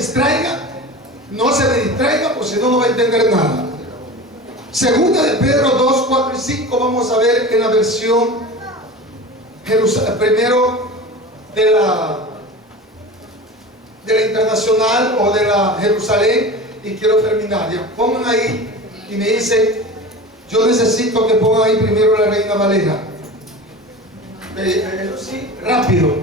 distraiga, pues si no, no va a entender nada. Segunda de Pedro 2, 4 y 5, vamos a ver en la versión primero de la internacional o de la Jerusalén, y quiero terminar. Ya pongan ahí y me dicen, yo necesito que pongan ahí primero la Reina Valera. Sí, rápido.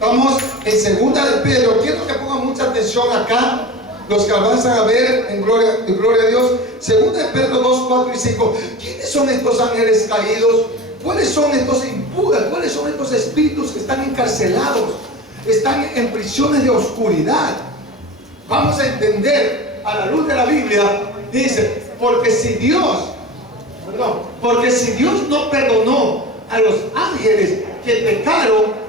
Vamos en segunda de Pedro. Quiero que pongan mucha atención acá, los que avanzan a ver en gloria a Dios. Segunda de Pedro 2, 4 y 5. ¿Quiénes son estos ángeles caídos? ¿Cuáles son estos impuros? ¿Cuáles son estos espíritus que están encarcelados? Están en prisiones de oscuridad. Vamos a entender a la luz de la Biblia. Dice, porque si Dios no perdonó a los ángeles que pecaron,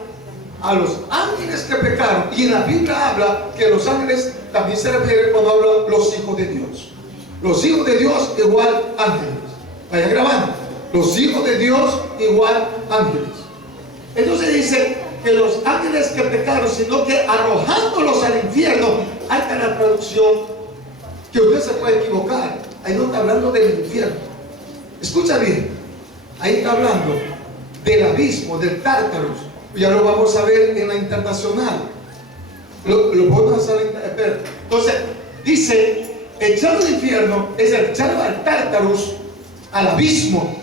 y en la Biblia habla que los ángeles también se refiere cuando habla los hijos de Dios. Los hijos de Dios igual ángeles. Vaya grabando. Los hijos de Dios igual ángeles. Entonces dice que los ángeles que pecaron, sino que arrojándolos al infierno. Ahí está la traducción que usted se puede equivocar. Ahí no está hablando del infierno. Escucha bien. Ahí está hablando del abismo, del Tártaros. Ya lo vamos a ver en la internacional. Lo podemos hacer en... Entonces, dice, echar al infierno es echar al Tártaros, al abismo,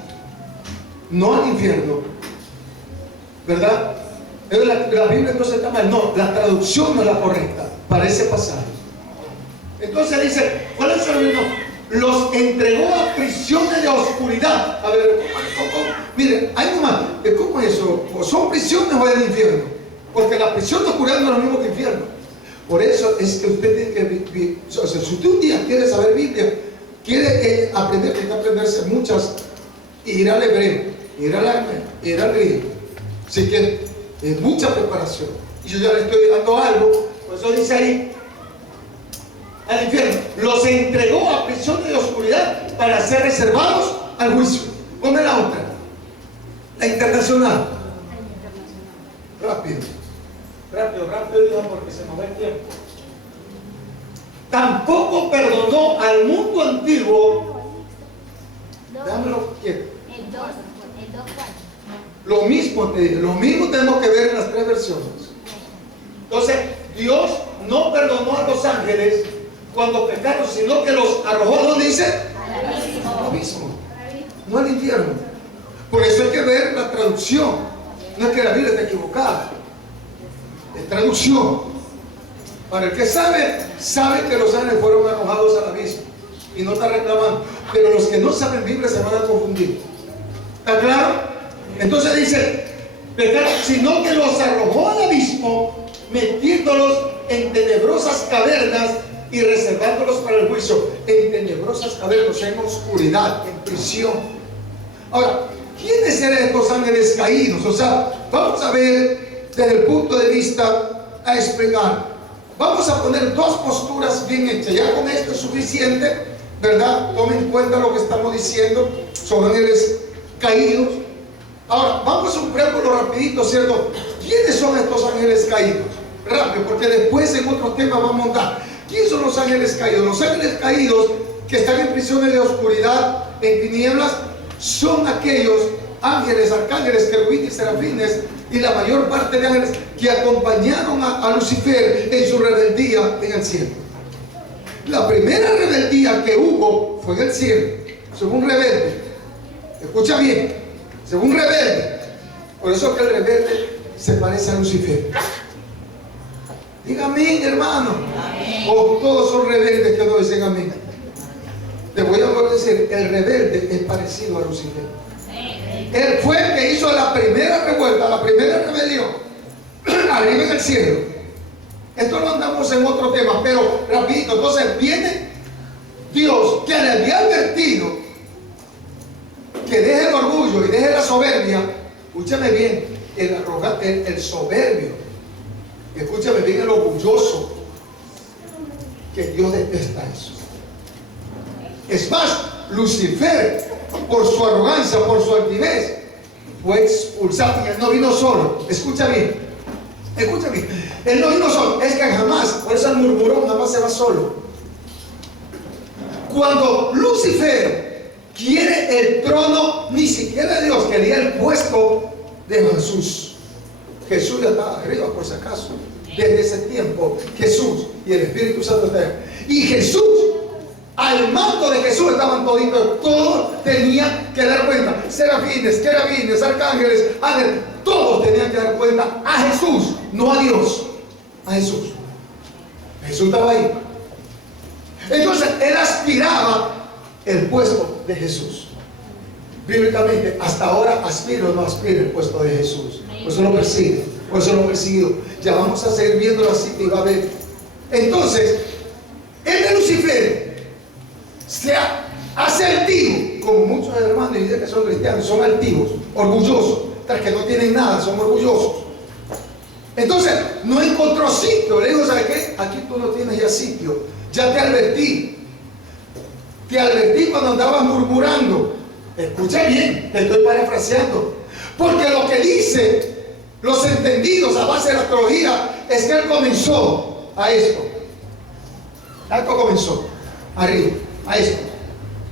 no al infierno. ¿Verdad? La Biblia entonces está mal. No, la traducción no es la correcta para ese pasaje. Entonces dice, ¿cuál es el abismo? Los entregó a prisiones de oscuridad. A ver, miren, hay nomás, ¿cómo es eso? ¿Son prisiones o es el infierno? Porque la prisión de oscuridad no es lo mismo que el infierno. Por eso es que usted tiene que, o sea, si usted un día quiere saber Biblia, quiere aprender, tiene que aprenderse muchas, ir al hebreo, ir al árabe, ir al griego. Así que es mucha preparación. Y yo ya le estoy dando algo, por eso dice ahí, al infierno, los entregó a prisión de oscuridad para ser reservados al juicio. Ponme la otra, la internacional. Rápido, hijo, porque se nos va el tiempo. Tampoco perdonó al mundo antiguo. Dámelo quieto. El 2, 4. Lo mismo tenemos que ver en las tres versiones. Entonces, Dios no perdonó a los ángeles cuando pecaron, sino que los arrojó, ¿dónde dice? Al abismo, no al infierno. Por eso hay que ver la traducción. No es que la Biblia esté equivocada, es traducción. Para el que sabe que los ángeles fueron arrojados al abismo y no está reclamando. Pero los que no saben Biblia se van a confundir. ¿Está claro? Entonces dice, pecaron, sino que los arrojó al abismo, metiéndolos en tenebrosas cavernas y reservándolos para el juicio. En tenebrosas cavernas, en oscuridad, en prisión. Ahora, ¿quiénes eran estos ángeles caídos? O sea, vamos a ver desde el punto de vista a explicar. Vamos a poner dos posturas bien hechas. Ya con esto es suficiente, ¿verdad? Tomen en cuenta lo que estamos diciendo. Son ángeles caídos. Ahora, vamos a un preámbulo rapidito, ¿cierto? ¿Quiénes son estos ángeles caídos? Rápido, porque después en otro tema vamos a montar. ¿Quiénes son los ángeles caídos? Los ángeles caídos que están en prisiones de oscuridad, en tinieblas, son aquellos ángeles, arcángeles, querubines, serafines y la mayor parte de ángeles que acompañaron a Lucifer en su rebeldía en el cielo. La primera rebeldía que hubo fue en el cielo, según rebelde. Escucha bien, según rebelde. Por eso que el rebelde se parece a Lucifer. Diga amén, hermano. Amén. O todos son rebeldes que no dicen amén. Te voy a decir, el rebelde es parecido a Lucifer. Él fue el que hizo la primera revuelta, la primera rebelión arriba en el cielo. Esto lo andamos en otro tema, pero rapidito. Entonces viene Dios, que le había advertido que deje el orgullo y deje la soberbia. Escúchame bien, el soberbio. Escúchame bien, el orgulloso, que Dios detesta eso. Es más, Lucifer, por su arrogancia, por su altivez, fue expulsado, y él no vino solo. Escucha bien, Él no vino solo, es que jamás, por eso el murmurón nada más se va solo. Cuando Lucifer quiere el trono, ni siquiera Dios quería el puesto de Jesús. Jesús ya estaba arriba, por si acaso. Desde ese tiempo, Jesús y el Espíritu Santo estaban. Y Jesús, al mando de Jesús estaban toditos, todos tenían que dar cuenta. Serafines, querubines, arcángeles, ángeles, todos tenían que dar cuenta a Jesús, no a Dios, a Jesús. Jesús estaba ahí. Entonces él aspiraba el puesto de Jesús. Bíblicamente, hasta ahora aspira o no aspira el puesto de Jesús. Por eso lo persigue, por eso lo persiguió. Ya vamos a seguir viéndolo así y va a ver. Entonces, el de Lucifer se hace altivo, como muchos hermanos dicen que son cristianos, son altivos, orgullosos, tras que no tienen nada, son orgullosos. Entonces, no encontró sitio. Le digo, ¿sabes qué? Aquí tú no tienes ya sitio. Ya te advertí. Te advertí cuando andabas murmurando. Escucha bien, te estoy parafraseando. Porque lo que dice los entendidos a base de la teología es que él comenzó a esto. Algo comenzó arriba, a esto.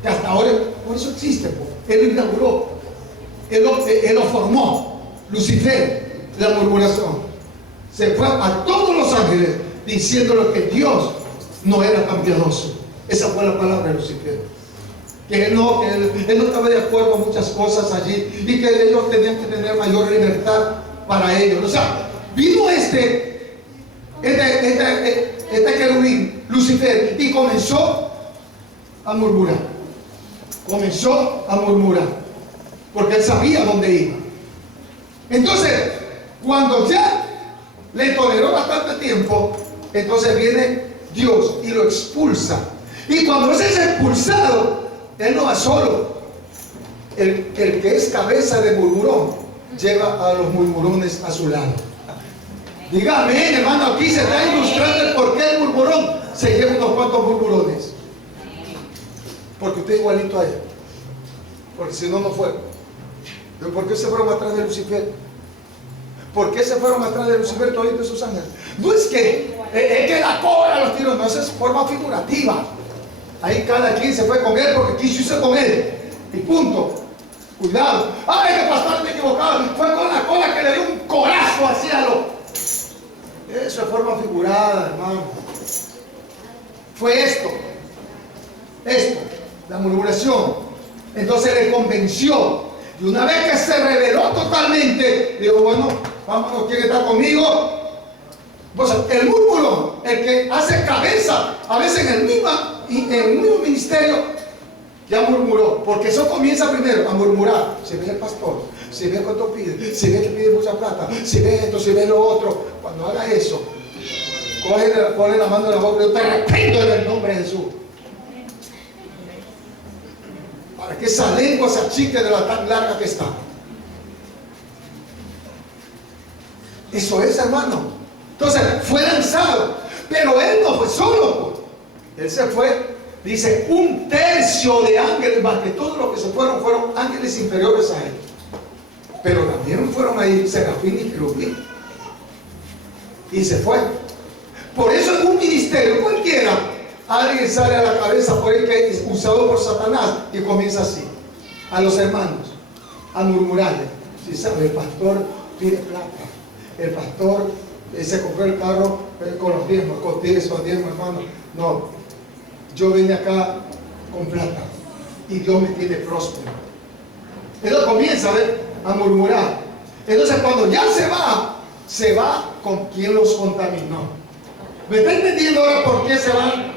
Que hasta ahora, por eso existe. Él lo inauguró. Él lo formó. Lucifer, la murmuración. Se fue a todos los ángeles diciéndole que Dios no era tan piadoso. Esa fue la palabra de Lucifer. Que él no estaba de acuerdo a muchas cosas allí y que ellos tenían que tener mayor libertad para ellos. O sea, vino este querubín, Lucifer, y comenzó a murmurar. Comenzó a murmurar. Porque él sabía dónde iba. Entonces, cuando ya le toleró bastante tiempo, entonces viene Dios y lo expulsa. Y cuando es expulsado, él no va solo. El que es cabeza de murmurón lleva a los murmurones a su lado. Dígame, hermano, aquí se está ilustrando el por qué el murmurón se lleva unos cuantos murmurones. Porque usted es igualito a él. Porque si no, no fue. ¿Pero por qué se fueron atrás de Lucifer? ¿Por qué se fueron atrás de Lucifer todos esos ángeles? No es que la cola los tiró, no, esa es forma figurativa. Ahí cada quien se fue con él porque quiso irse con él. Y punto. Cuidado. Ay, que pastor me equivocado. Fue con la cola que le dio un corazo hacia lo. Eso es forma figurada, hermano. Fue esto, la murmuración. Entonces le convenció. Y una vez que se reveló totalmente, dijo, bueno, vámonos, ¿quién está conmigo? Pues el murmuro, el que hace cabeza, a veces en el mismo ministerio, ya murmuró. Porque eso comienza primero a murmurar. Si ve el pastor, si ve cuánto pide, si ve que pide mucha plata, si ve esto, si ve lo otro. Cuando haga eso, pone la mano en la boca y yo te reprendo en el nombre de Jesús. Para que esa lengua se achique de la tan larga que está. Eso es, hermano. Entonces fue lanzado. Pero él no fue solo. Él se fue, dice, 1/3 de ángeles, más que todos los que se fueron ángeles inferiores a él. Pero también fueron ahí serafín y querubín. Y se fue. Por eso en un ministerio cualquiera, alguien sale a la cabeza por ahí que es usado por Satanás y comienza así, a los hermanos, a murmurarle. Si sabe, el pastor pide plata, el pastor se compró el carro con los diezmos, con esos diezmos, hermano. No, yo vine acá con plata y Dios me tiene próspero. Entonces comienza a murmurar. Entonces cuando ya se va con quien los contaminó. ¿Me está entendiendo ahora por qué se van?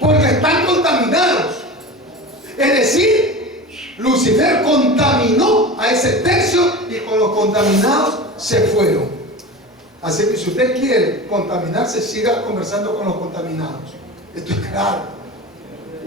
Porque están contaminados. Es decir, Lucifer contaminó a ese tercio y con los contaminados se fueron. Así que si usted quiere contaminarse, siga conversando con los contaminados. Esto es claro.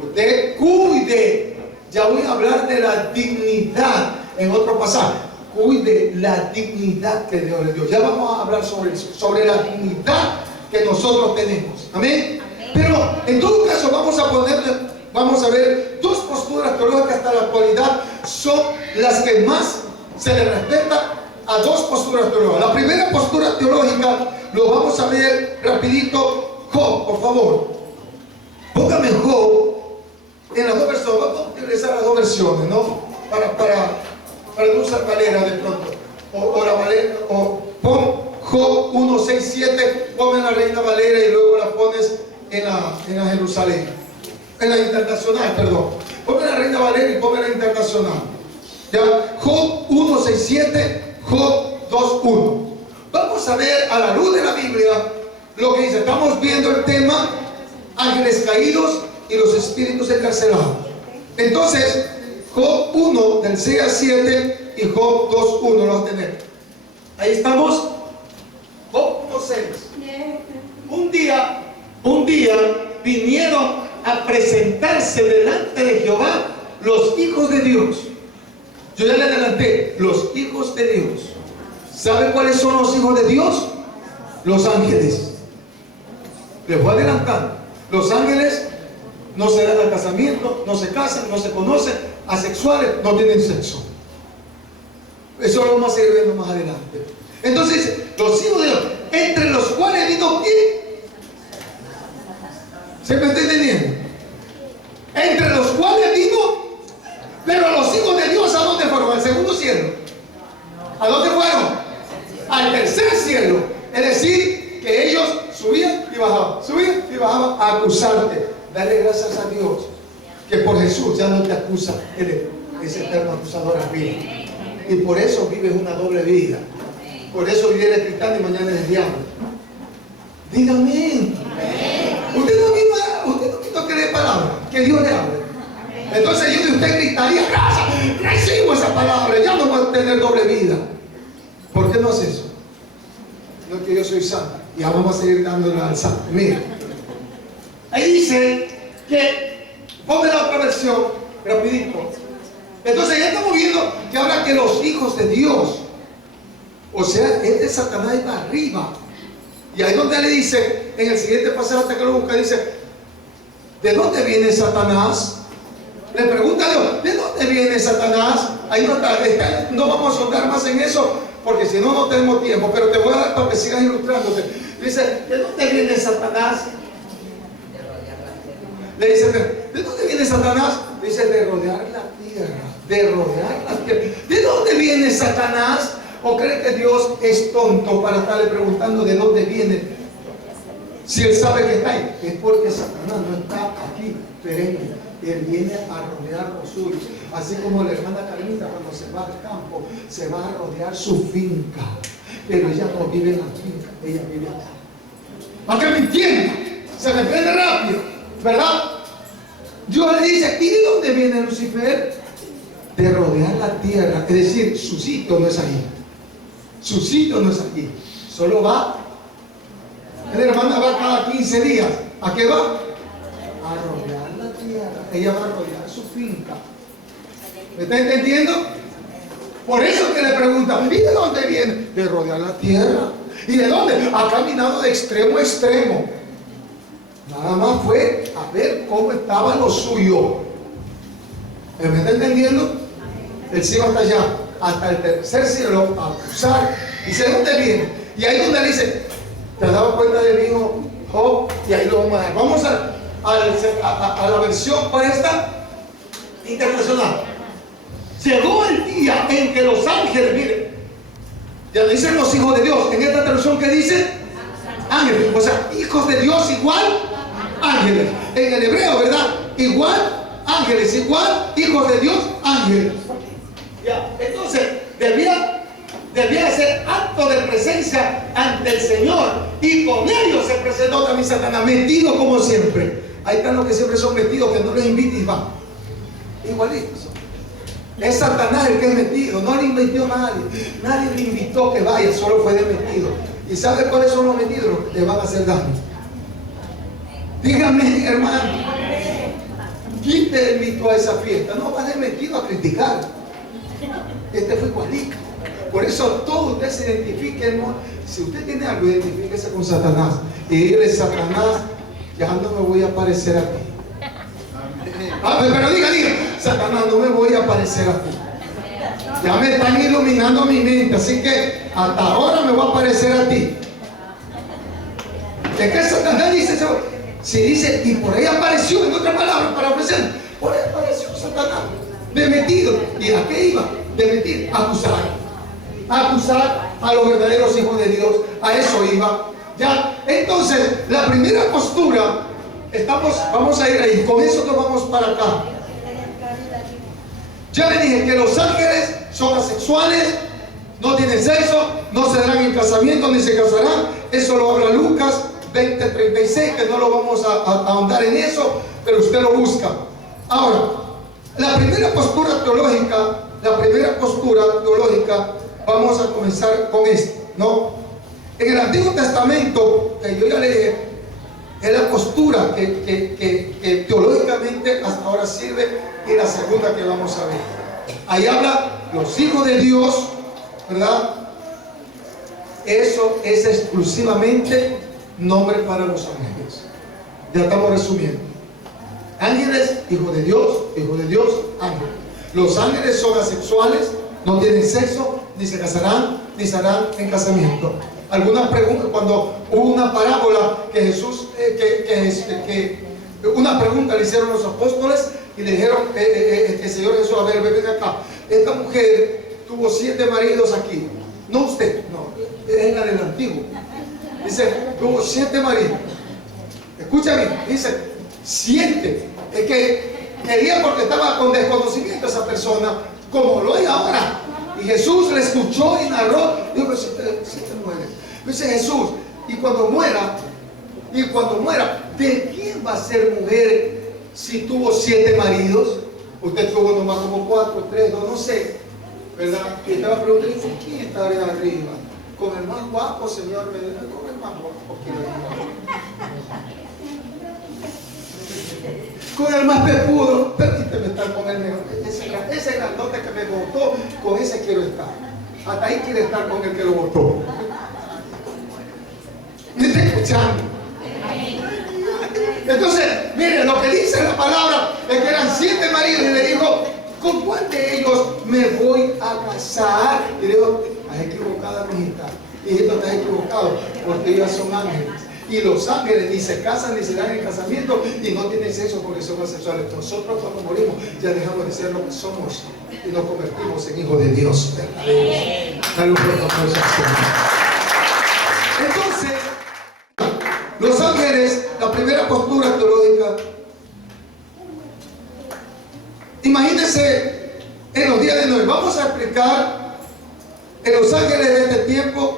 Usted cuide. Ya voy a hablar de la dignidad en otro pasaje. Cuide la dignidad que Dios le dio. Ya vamos a hablar sobre eso, sobre la dignidad que nosotros tenemos. Amén. Pero en todo caso vamos a ver dos posturas teológicas que hasta la actualidad son las que más se le respeta a dos posturas teológicas. La primera postura teológica lo vamos a ver rapidito. Job, por favor. Póngame Job en las dos versiones. Vamos a utilizar las dos versiones, ¿no? Para no usar Valera de pronto. O la Valera, o pon Job 1, 6, 7, ponme en la Reina Valera y luego la pones en la Jerusalén. En la internacional, perdón. Ponme la Reina Valera y ponme la internacional. ¿Ya? Job 1, 6, 7, Job 2, 1. Vamos a ver a la luz de la Biblia lo que dice. Estamos viendo el tema ángeles caídos y los espíritus encarcelados. Entonces, Job 1 del 6 al 7 y Job 2, 1 lo vas a tener. Ahí estamos. Job 1, 6. Un día vinieron a presentarse delante de Jehová los hijos de Dios. Yo ya le adelanté, los hijos de Dios. ¿Sabe cuáles son los hijos de Dios? Los ángeles. Les voy adelantando. Los ángeles no se dan al casamiento, no se casan, no se conocen, asexuales, no tienen sexo. Eso lo vamos a seguir viendo más adelante. Entonces, los hijos de Dios, entre los cuales vino ¿quién? ¿Se me está entendiendo? Entre los cuales vino, pero los hijos de Dios, ¿a dónde fueron? Al segundo cielo. ¿A dónde fueron? Al tercer cielo. Es decir, que ellos subían y bajaban a acusarte. Dale gracias a Dios que por Jesús ya no te acusa. Él es eterno acusador arriba. Y por eso vives una doble vida. Por eso hoy eres cristiano y mañana eres diablo. Dígame. Usted no vino que leer palabra, que Dios le hable. Entonces yo de usted gritaría, gracias, recibo esa palabra, ya no voy a tener doble vida. ¿Por qué no hace eso? No es que yo soy santo. Ya vamos a seguir dándole al santo. Mira. Ahí dice que, ponme la otra versión, rapidito. Entonces ya estamos viendo que habla que los hijos de Dios, o sea, es de Satanás y va arriba. Y ahí donde le dice, en el siguiente pasaje hasta que lo busca, dice, ¿de dónde viene Satanás? Le pregunta a Dios, ¿de dónde viene Satanás? Ahí no está, no vamos a soltar más en eso, porque si no, no tenemos tiempo, pero te voy a dar para que sigas ilustrándote. Dice, ¿de dónde viene Satanás? Le dice, ¿de dónde viene Satanás? Dice, de rodear la tierra, de rodear la tierra. ¿De dónde viene Satanás? ¿O cree que Dios es tonto para estarle preguntando de dónde viene? Si Él sabe que está ahí, es porque Satanás no está aquí perenne. Él viene a rodear los suyos. Así como la hermana Carlita cuando se va al campo, se va a rodear su finca. Pero ella no vive en la finca, ella vive acá. ¿Para que me entienda? Se me prende rápido, ¿verdad? Dios le dice, ¿y de dónde viene Lucifer? De rodear la tierra. Es decir, su sitio no es ahí. Su sitio no es aquí. Solo va. La hermana va cada 15 días. ¿A qué va? A rodear la tierra. Ella va a rodear su finca. ¿Me está entendiendo? Por eso que le preguntan, ¿y de dónde viene? De rodear la tierra. ¿Y de dónde? Ha caminado de extremo a extremo. Nada más fue a ver cómo estaba lo suyo. ¿Me está entendiendo? Él se iba hasta allá, hasta el tercer cielo, a acusar. Dice, ¿de dónde viene? Y ahí donde le dice, ¿te has dado cuenta de mi hijo Job? Y ahí lo vamos a dar. Vamos a la versión para esta internacional. Llegó el día en que los ángeles, miren, ya dicen los hijos de Dios. En esta traducción que dice ángeles, o sea, hijos de Dios igual ángeles. En el hebreo, ¿verdad? Igual ángeles, igual hijos de Dios ángeles. Ya, entonces debía hacer acto de presencia ante el Señor, y con ellos se presentó también Satanás, metido como siempre. Ahí están los que siempre son metidos, que no les invites y van igualitos. Es Satanás el que es metido, no le invitó nadie. Nadie le invitó que vaya, solo fue de metido. ¿Y sabe cuáles son los metidos? Los que te van a hacer daño. Dígame, hermano, ¿quién te invitó a esa fiesta? No vas de metido a criticar. Este fue igualito. Por eso todo usted se identifique, ¿no? Si usted tiene algo, identifíquese con Satanás. Y dile, Satanás, ya no me voy a parecer a ti. Pero diga, Satanás, no me voy a parecer a ti. Ya me están iluminando mi mente, así que hasta ahora me voy a parecer a ti. Es que Satanás dice eso. Si dice, y por ahí apareció, en otras palabras, para ofrecer, por ahí apareció Satanás, de metido. ¿Y a qué iba? De metir, acusar a los verdaderos hijos de Dios. A eso iba. Ya, entonces, la primera postura, vamos a ir ahí, con eso nos vamos para acá. Ya le dije que los ángeles son asexuales, no tienen sexo, no se darán en casamiento ni se casarán. Eso lo habla Lucas 20:36, que no lo vamos a ahondar en eso, pero usted lo busca. Ahora, la primera postura teológica, vamos a comenzar con esto, ¿no? En el Antiguo Testamento, que yo ya le dije, es la postura que teológicamente hasta ahora sirve, y la segunda que vamos a ver. Ahí habla los hijos de Dios, ¿verdad? Eso es exclusivamente nombre para los ángeles. Ya estamos resumiendo. Ángeles, hijos de Dios, ángeles. Los ángeles son asexuales, no tienen sexo, ni se casarán, ni se harán en casamiento. Algunas preguntas, cuando hubo una parábola que Jesús, una pregunta le hicieron los apóstoles y le dijeron que el Señor Jesús, a ver, ven acá, esta mujer tuvo 7 maridos aquí, no usted, no, es la del antiguo. Dice, tuvo 7 maridos. Escúchame, dice 7. Es que quería, porque estaba con desconocimiento esa persona, como lo hay ahora. Y Jesús le escuchó y narró. Dijo, 7 mujeres. Dice Jesús, y cuando muera, ¿de quién va a ser mujer si tuvo 7 maridos? Usted tuvo nomás como 4, 3, no sé, ¿verdad? Y estaba preguntando, ¿quién está arriba? Con el más guapo, Señor, con el más guapo, con el más pepudo, permíteme estar con el mejor. Ese grandote que me votó, con ese quiero estar. Hasta ahí quiere estar con el que lo votó. ¿Me está escuchando? Entonces, miren, lo que dice la palabra es que eran 7 maridos y le dijo, ¿con cuál de ellos me voy a casar? Y le dijo, estás equivocada, mijita. Hijito, estás equivocado, porque ellos son ángeles. Y los ángeles ni se casan ni se dan en casamiento y no tienen sexo porque son asexuales. Nosotros cuando morimos ya dejamos de ser lo que somos y nos convertimos en hijos de Dios. Entonces, los ángeles, la primera postura teológica. Imagínense en los días de Noé. Vamos a explicar en los ángeles de este tiempo.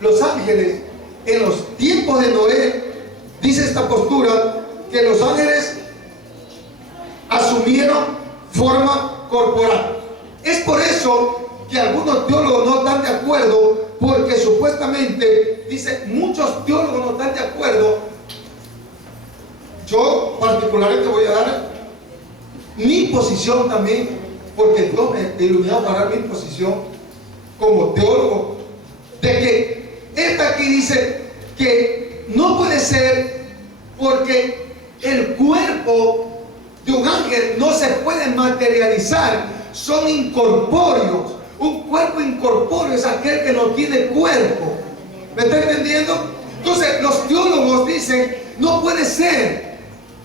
Los ángeles en los tiempos de Noé, dice esta postura, que los ángeles asumieron forma corporal. Es por eso que algunos teólogos no están de acuerdo, porque supuestamente, dice, muchos teólogos no están de acuerdo. Yo particularmente voy a dar mi posición también, porque Dios me iluminó para dar mi posición como teólogo, de que esta aquí dice que no puede ser, porque el cuerpo de un ángel no se puede materializar, son incorpóreos. Un cuerpo incorpóreo es aquel que no tiene cuerpo. ¿Me está entendiendo? Entonces los teólogos dicen, no puede ser.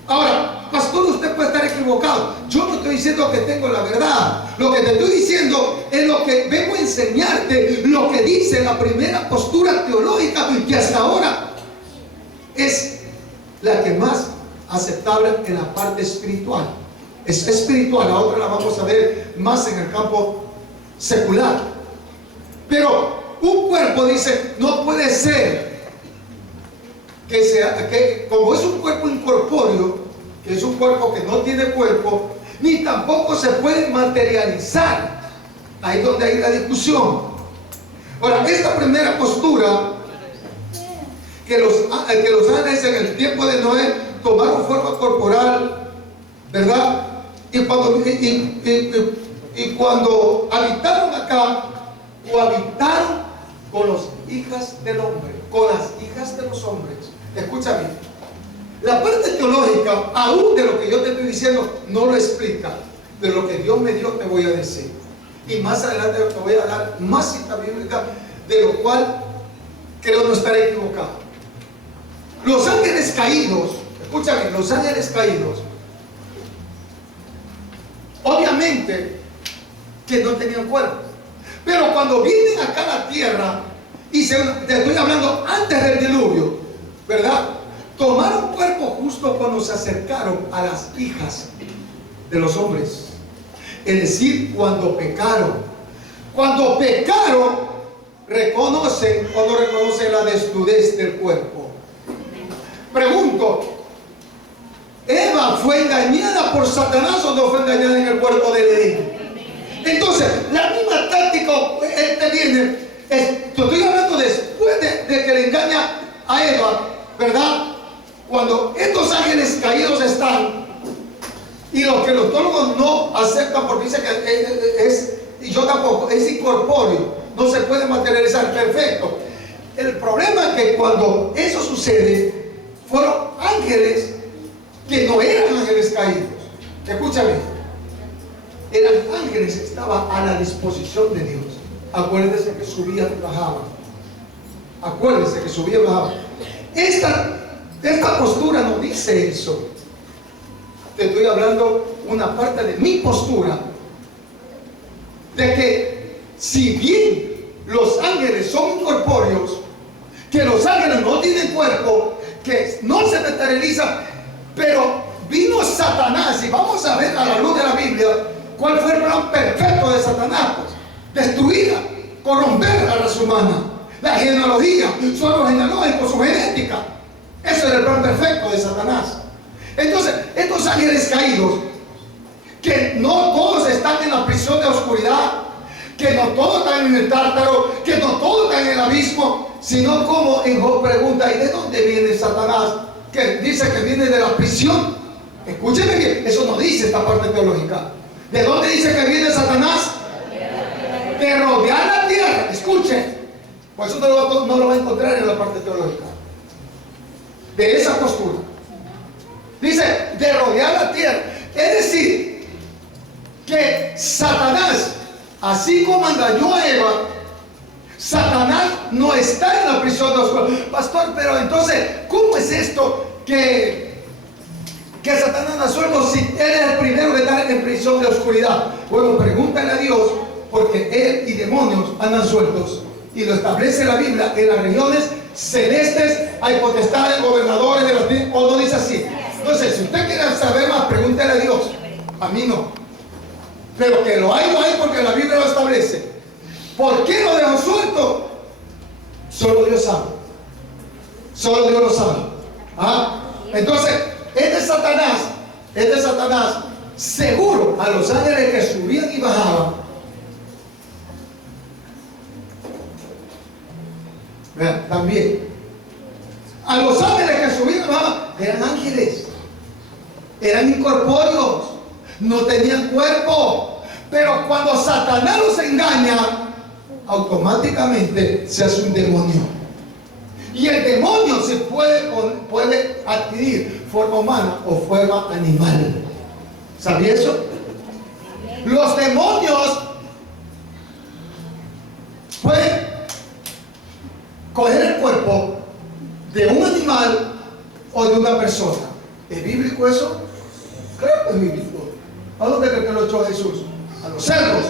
Ahora, pastor, usted puede estar equivocado. Yo no estoy diciendo que tengo la verdad. Lo que te estoy diciendo es lo que vengo a enseñarte, lo que dice la primera postura teológica, que hasta ahora es la que más aceptable en la parte espiritual. Es espiritual, la otra la vamos a ver más en el campo secular. Pero un cuerpo, dice, no puede ser que como es un cuerpo incorpóreo, que es un cuerpo que no tiene cuerpo, ni tampoco se puede materializar. Ahí es donde hay la discusión. Ahora, esta primera postura, que los ángeles en el tiempo de Noé tomaron forma corporal, ¿verdad? Y cuando habitaron acá, cohabitaron con las hijas del hombre, con las hijas de los hombres. Escúchame, la parte teológica, aún de lo que yo te estoy diciendo, no lo explica. De lo que Dios me dio te voy a decir. Y más adelante te voy a dar más cita bíblica, de lo cual creo no estar equivocado. Los ángeles caídos, escúchame, los ángeles caídos, obviamente que no tenían cuerpo, pero cuando vienen acá a la tierra, y te estoy hablando antes del diluvio, ¿verdad? Tomaron cuerpo justo cuando se acercaron a las hijas de los hombres. Es decir, cuando pecaron. Cuando pecaron, reconocen o no reconocen la desnudez del cuerpo. Pregunto, ¿Eva fue engañada por Satanás o no fue engañada en el huerto del Edén? Entonces, la misma táctica viene, te estoy hablando después de que le engaña a Eva, ¿verdad? Cuando estos ángeles caídos están, y lo que los teólogos no aceptan porque dicen que es, y yo tampoco, es incorpóreo, no se puede materializar, perfecto. El problema es que cuando eso sucede, fueron ángeles que no eran ángeles caídos. Escúchame, eran ángeles que estaban a la disposición de Dios. Acuérdense que subían y bajaban. Acuérdense que subían y bajaban. Esta postura no dice eso. Te estoy hablando una parte de mi postura, de que si bien los ángeles son incorpóreos, que los ángeles no tienen cuerpo, que no se materializan, pero vino Satanás, y vamos a ver a la luz de la Biblia cuál fue el plan perfecto de Satanás, pues, destruir, corromper a la raza humana, la genealogía, su árbol genealógico, su genética. Ese era el plan perfecto de Satanás. Entonces, estos ángeles caídos, que no todos están en la prisión de oscuridad, que no todos están en el tártaro, que no todos están en el abismo, sino como en Job pregunta, ¿y de dónde viene Satanás? Que dice que viene de la prisión. Escúcheme bien, eso no dice esta parte teológica. ¿De dónde dice que viene Satanás? De rodear la tierra. Escuchen, por eso no lo va a encontrar en la parte teológica de esa postura. Dice de rodear la tierra, es decir, que Satanás, así como engañó a Eva, Satanás no está en la prisión de oscuridad. Pastor, pero entonces, ¿cómo es esto que Satanás anda suelto si él es el primero que está en prisión de oscuridad? Bueno, pregúntale a Dios, porque él y demonios andan sueltos, y lo establece la Biblia. En las regiones celestes hay potestades, gobernadores de los, o no dice así. Entonces, si usted quiere saber más, pregúntele a Dios. A mí no. Pero que lo hay porque la Biblia lo establece. ¿Por qué lo dejó suelto? Solo Dios sabe. Solo Dios lo sabe. ¿Ah? Entonces, es de Satanás, seguro, a los ángeles que subían y bajaban. Vean, también. A los ángeles que subían y bajaban, eran ángeles. Eran incorpóreos. No tenían cuerpo. Pero cuando Satanás los engaña, automáticamente se hace un demonio. Y el demonio se puede adquirir forma humana o forma animal. ¿Sabía eso? Los demonios pueden coger el cuerpo de un animal o de una persona. ¿Es bíblico eso? Creo que es bíblico. ¿A dónde cree que lo echó Jesús? A los cerdos.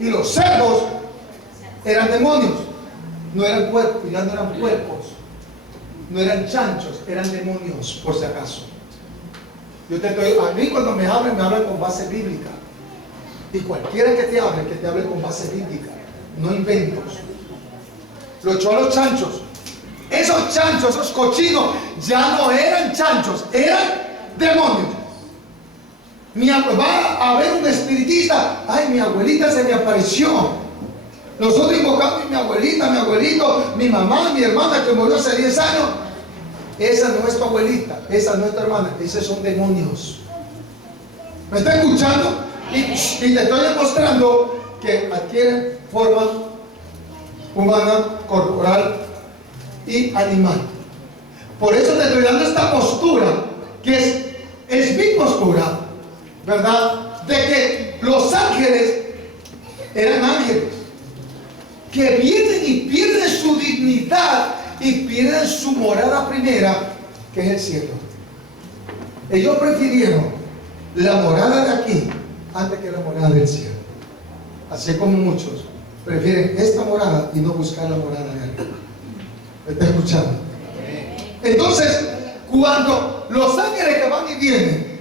Y los cerdos eran demonios. No eran cuerpos, ya no eran puercos. No eran chanchos, eran demonios, por si acaso. A mí cuando me hablan con base bíblica. Y cualquiera que te hable con base bíblica. No inventos. Lo echó a los chanchos. Esos chanchos, esos cochinos, ya no eran chanchos, eran demonios. Va a haber un espiritista. Ay, mi abuelita se me apareció. Nosotros invocamos a mi abuelita, mi abuelito, mi mamá, mi hermana que murió hace 10 años. Esa no es tu abuelita, esa no es tu hermana, esos son demonios. ¿Me está escuchando? Y te estoy demostrando que adquieren forma humana, corporal y animal. Por eso te estoy dando esta postura, que es mi postura, ¿verdad? De que los ángeles que vienen y pierden su dignidad y pierden su morada primera, que es el cielo. Ellos prefirieron la morada de aquí antes que la morada del cielo. Así como muchos prefieren esta morada y no buscar la morada de arriba. ¿Me está escuchando? Entonces, cuando los ángeles que van y vienen,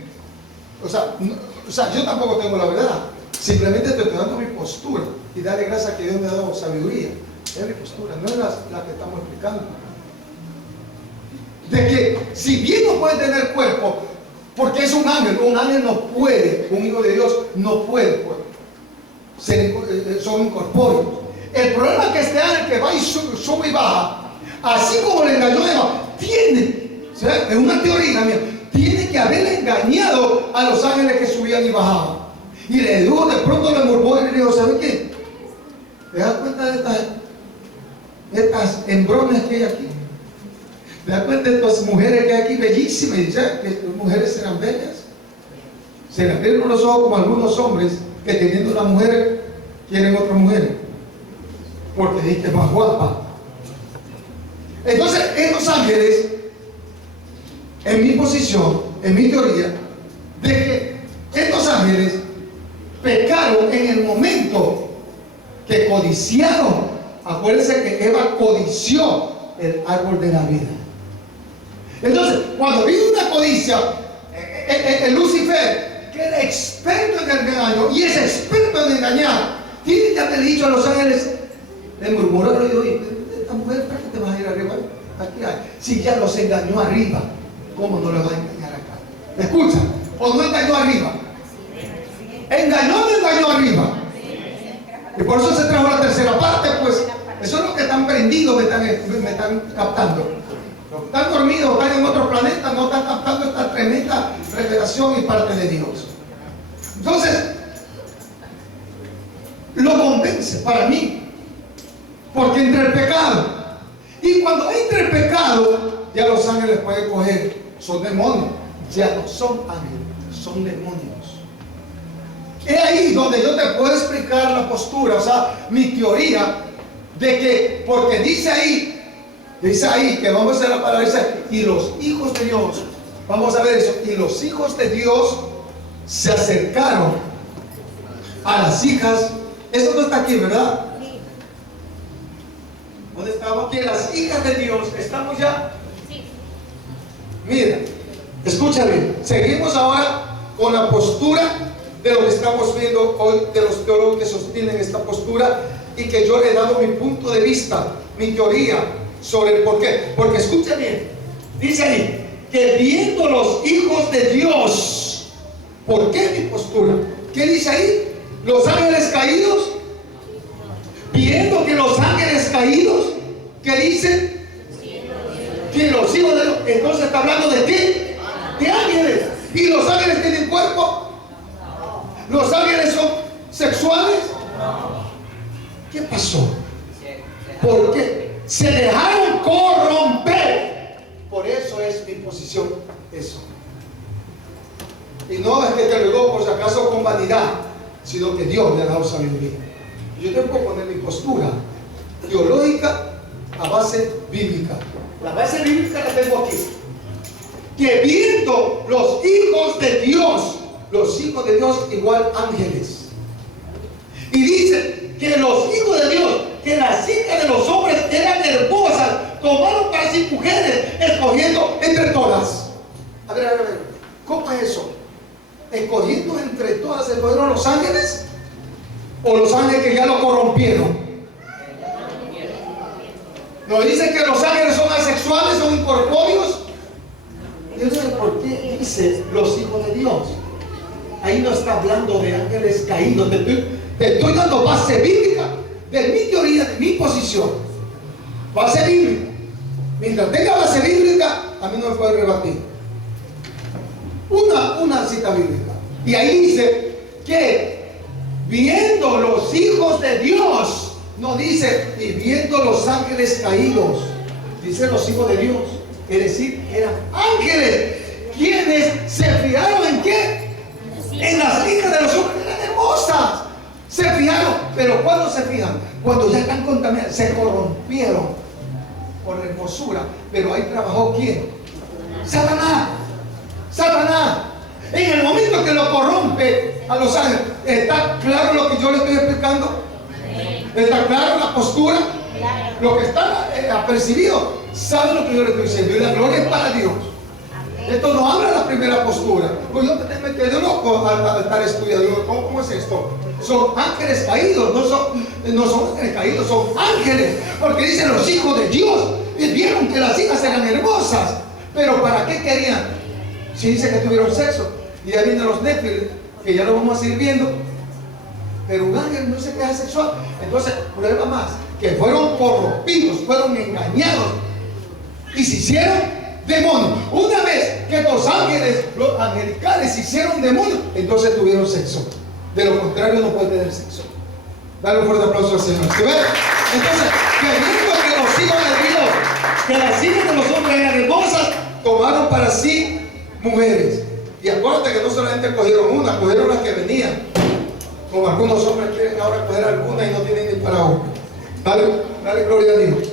o sea, yo tampoco tengo la verdad. Simplemente estoy dando mi postura y darle gracias a que Dios me ha dado sabiduría. Es mi postura, no es la que estamos explicando. De que si bien no puede tener cuerpo, porque es un ángel no puede, un hijo de Dios no puede cuerpo. Son incorpóreos. El problema es que este ángel que va y sube y baja, así como le engañó a Eva, tiene, o sea, es una teoría mía, tiene que haberle engañado a los ángeles que subían y bajaban. Y le dijo, de pronto le murmuró y le dijo, ¿sabe qué? ¿Te das cuenta de estas embrones que hay aquí? ¿Te das cuenta de estas mujeres que hay aquí bellísimas? Y ya que estas mujeres serán bellas. Se les abrieron los ojos como algunos hombres que teniendo una mujer quieren otra mujer porque dice que es más guapa. Entonces estos ángeles, en mi posición, en mi teoría, de que estos ángeles pecaron en el momento que codiciaron. Acuérdense que Eva codició el árbol de la vida. Entonces, cuando vino una codicia, el Lucifer, que era experto en el engaño y es experto en engañar, tiene que haber dicho a los ángeles, le murmuró al oído, esta mujer, ¿para qué te vas a ir arriba? Aquí hay. Si ya los engañó arriba, ¿cómo no le va a engañar acá? ¿Escucha? ¿O no engañó arriba? ¿Engañó o no engañó arriba? Y por eso se trajo la tercera parte, pues. Eso es lo que están prendidos, me están captando. Los que están dormidos, están en otro planeta, no están captando esta tremenda revelación y parte de Dios. Entonces, lo convence para mí, porque entre el pecado, y cuando entre el pecado, ya los ángeles pueden coger, son demonios, ya no son ángeles, son demonios. Es ahí donde yo te puedo explicar la postura, o sea, mi teoría de que, porque dice ahí que vamos a hacer la palabra, dice, y los hijos de Dios, vamos a ver eso, y los hijos de Dios se acercaron a las hijas. Eso no está aquí, ¿verdad? ¿Dónde estaba? Que las hijas de Dios, ¿estamos ya? Sí. Mira, escúchame, seguimos ahora con la postura de lo que estamos viendo hoy, de los teólogos que sostienen esta postura y que yo le he dado mi punto de vista, mi teoría sobre el por qué. Porque escucha bien, dice ahí que viendo los hijos de Dios, ¿por qué mi postura? ¿Qué dice ahí? Los ángeles caídos, viendo que los ángeles caídos, ¿qué dice? Que los hijos de Dios, entonces está hablando de qué? De ángeles. ¿Y los ángeles tienen cuerpo? ¿Los ángeles son sexuales? ¿Qué pasó? ¿Por qué? Se dejaron corromper. Por eso es mi posición, eso. Y no es que te lo digo por si acaso con vanidad, sino que Dios me ha dado sabiduría. Yo tengo que poner mi postura teológica a base bíblica. La base bíblica la tengo aquí. Que viendo los hijos de Dios igual ángeles. Y dice que los hijos de Dios, que las hijas de los hombres eran hermosas, tomaron para sí mujeres, escogiendo entre todas. A ver, ¿cómo es eso? ¿Escogiendo entre todas, escogieron los ángeles? ¿O los ángeles que ya lo corrompieron? ¿Nos dicen que los ángeles son asexuales, son incorpóreos? Y entonces, ¿por qué dice los hijos de Dios? Ahí no está hablando de ángeles caídos. Te estoy dando base bíblica de mi teoría, de mi posición. Base bíblica. Mientras tenga base bíblica, a mí no me puede rebatir. Una cita bíblica. Y ahí dice que viendo los hijos de Dios, no dice y viendo los ángeles caídos, dice los hijos de Dios. Es decir, eran ángeles quienes se fijaron en qué, en las hijas de los hombres, eran hermosas, Se fijaron, pero ¿cuándo se fijan? Cuando ya están contaminados, se corrompieron por la hermosura. Pero ahí trabajó ¿quién? Satanás. Satanás. En el momento que lo corrompe a los ángeles, ¿está claro lo que yo le estoy explicando? ¿Está claro la postura? Lo que está apercibido. ¿Sabe lo que yo le estoy diciendo? Y la gloria es para Dios. Esto no habla de la primera postura. Pues yo me quedé loco al estar estudiando. ¿Cómo es esto? Son ángeles caídos, no son ángeles caídos, son ángeles. Porque dicen los hijos de Dios. Y vieron que las hijas eran hermosas. Pero ¿para qué querían? Si dice que tuvieron sexo. Y ya vienen los néfiles, que ya lo vamos a seguir viendo. Pero un ángel no se queja sexual. Entonces, prueba más, que fueron corrompidos, fueron engañados y se hicieron demonios. Una vez que los ángeles, los angelicales hicieron demonios, entonces tuvieron sexo. De lo contrario no puede tener sexo. Dale un fuerte aplauso al Señor. ¿Se ve? Entonces, viendo que los hijos de Dios, que las hijas de los hombres eran hermosas, tomaron para sí mujeres. Y acuérdate que no solamente cogieron una, cogieron las que venían. Como algunos hombres quieren ahora coger alguna y no tienen ni para uno. Dale gloria a Dios.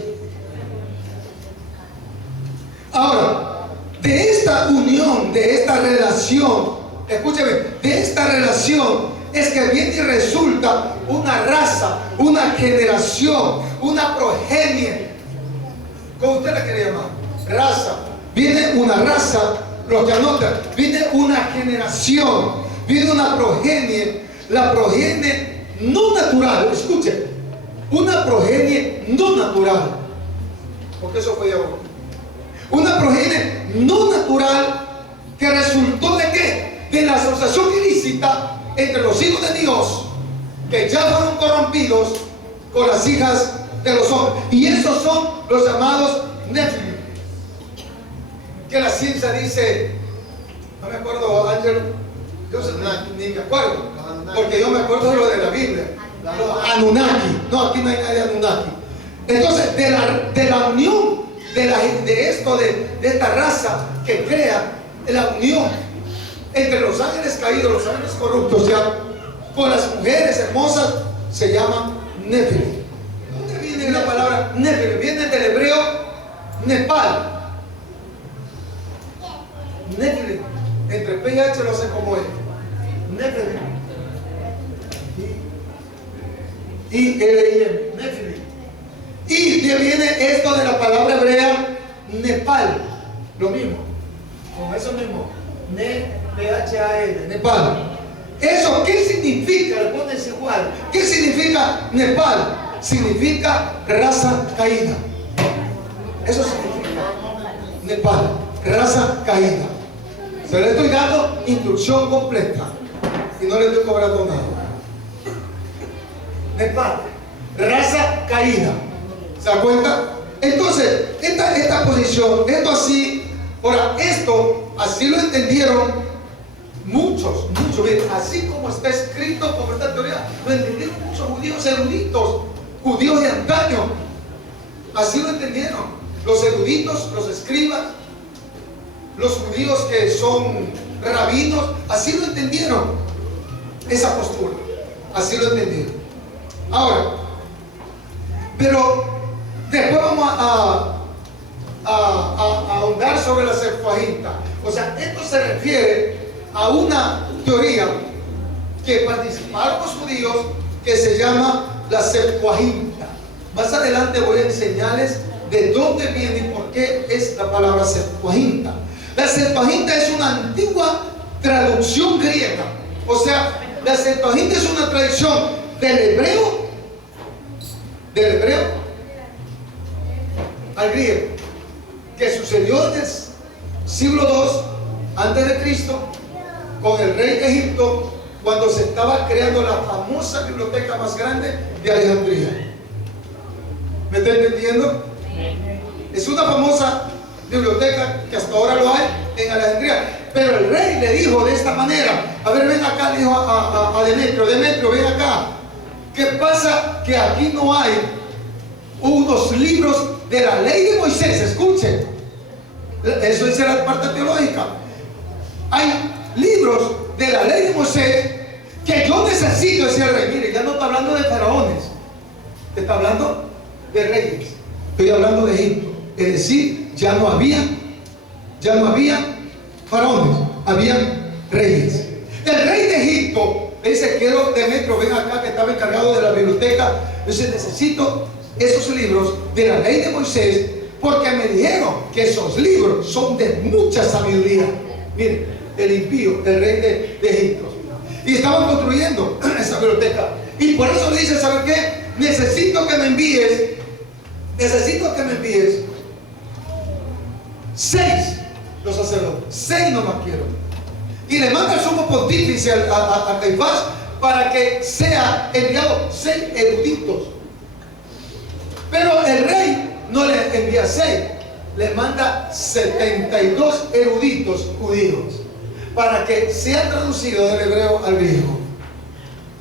Ahora, de esta unión, de esta relación, escúcheme, de esta relación es que viene y resulta una raza, una generación, una progenie. ¿Cómo usted la quiere llamar? Raza. Viene una raza, lo que anota, viene una generación, viene una progenie. La progenie no natural, escuchen, una progenie no natural, porque eso fue ahora. Una progenie no natural que resultó de ¿qué? De la asociación ilícita entre los hijos de Dios, que ya fueron corrompidos, con las hijas de los hombres. Y esos son los llamados Nefilim, que la ciencia dice, no me acuerdo, Ángel, yo ni me acuerdo. Porque yo me acuerdo de lo de la Biblia. Los Anunnaki. No, aquí no hay nadie Anunnaki. Entonces, de la unión de esta raza que crea la unión entre los ángeles caídos, los ángeles corruptos, ya con las mujeres hermosas, se llama Nefilim. ¿Dónde viene la palabra Nefilim? Viene del hebreo Nepal. Nefilim. Entre P y H lo hacen como es. Nefilim. Y L-I-M, Nefilim. Y de viene esto de la palabra hebrea Nepal, lo mismo, con eso mismo, N-P-H-A-L, Nepal. ¿Eso qué significa? Le pones igual. ¿Qué significa Nepal? Significa raza caída. Eso significa Nepal, raza caída. Se le estoy dando instrucción completa y no le estoy cobrando nada. Nepal, raza caída. ¿Se da cuenta? Entonces, esta posición, esto así, ahora, esto así lo entendieron muchos, bien, así como está escrito, como esta teoría, lo entendieron muchos judíos eruditos, judíos de antaño. Así lo entendieron. Los eruditos, los escribas, los judíos que son rabinos, así lo entendieron. Esa postura, así lo entendieron. Ahora, pero después vamos a ahondar sobre la Septuaginta. O sea, esto se refiere a una teoría que participaron los judíos que se llama la Septuaginta. Más adelante voy a enseñarles de dónde viene y por qué es la palabra Septuaginta. La Septuaginta es una antigua traducción griega. O sea, la Septuaginta es una traducción del hebreo al griego, que sucedió en el siglo II antes de Cristo con el rey de Egipto, cuando se estaba creando la famosa biblioteca más grande de Alejandría. ¿Me está entendiendo? Es una famosa biblioteca que hasta ahora lo hay en Alejandría. Pero el rey le dijo de esta manera: a ver, ven acá, le dijo a Demetrio, ven acá. ¿Qué pasa? Que aquí no hay unos libros de la ley de Moisés. Escuchen, eso es la parte teológica. Hay libros de la ley de Moisés que yo necesito, decía el rey. Mire, ya no está hablando de faraones, está hablando de reyes. Estoy hablando de Egipto. Es decir, ya no había faraones, había reyes. El rey de Egipto le dice: quiero, Demetrio, ven acá, que estaba encargado de la biblioteca. Dice: necesito esos libros de la ley de Moisés, porque me dijeron que esos libros son de mucha sabiduría. Miren, el impío, el rey de Egipto. Y estaban construyendo esa biblioteca. Y por eso le dice: ¿sabe qué? Necesito que me envíes 6, los sacerdotes. 6 nomás quiero. Y le manda el sumo pontífice a Caifás para que sea enviado 6 eruditos. Pero el rey no le envía 6, le manda 72 eruditos judíos para que sea traducido del hebreo al griego.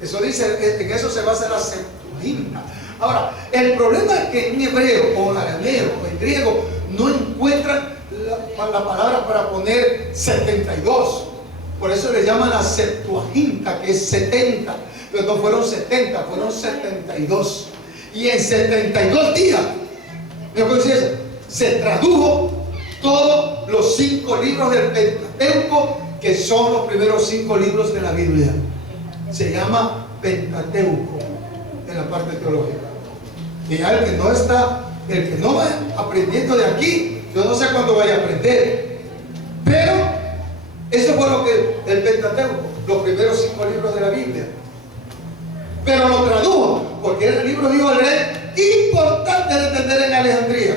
Eso dice, en eso se basa la Septuaginta. Ahora, el problema es que en hebreo o en arameo o en griego no encuentran la palabra para poner 72. Por eso le llaman la Septuaginta, que es 70. Pero no fueron 70, fueron 72. Y en 72 días, se tradujo todos los 5 libros del Pentateuco, que son los primeros 5 libros de la Biblia. Se llama Pentateuco en la parte teológica. Y ya el que no va aprendiendo de aquí, yo no sé cuándo vaya a aprender. Pero eso fue lo que el Pentateuco, los primeros 5 libros de la Biblia. Pero lo tradujo porque era el libro de Dios, importante de entender en Alejandría.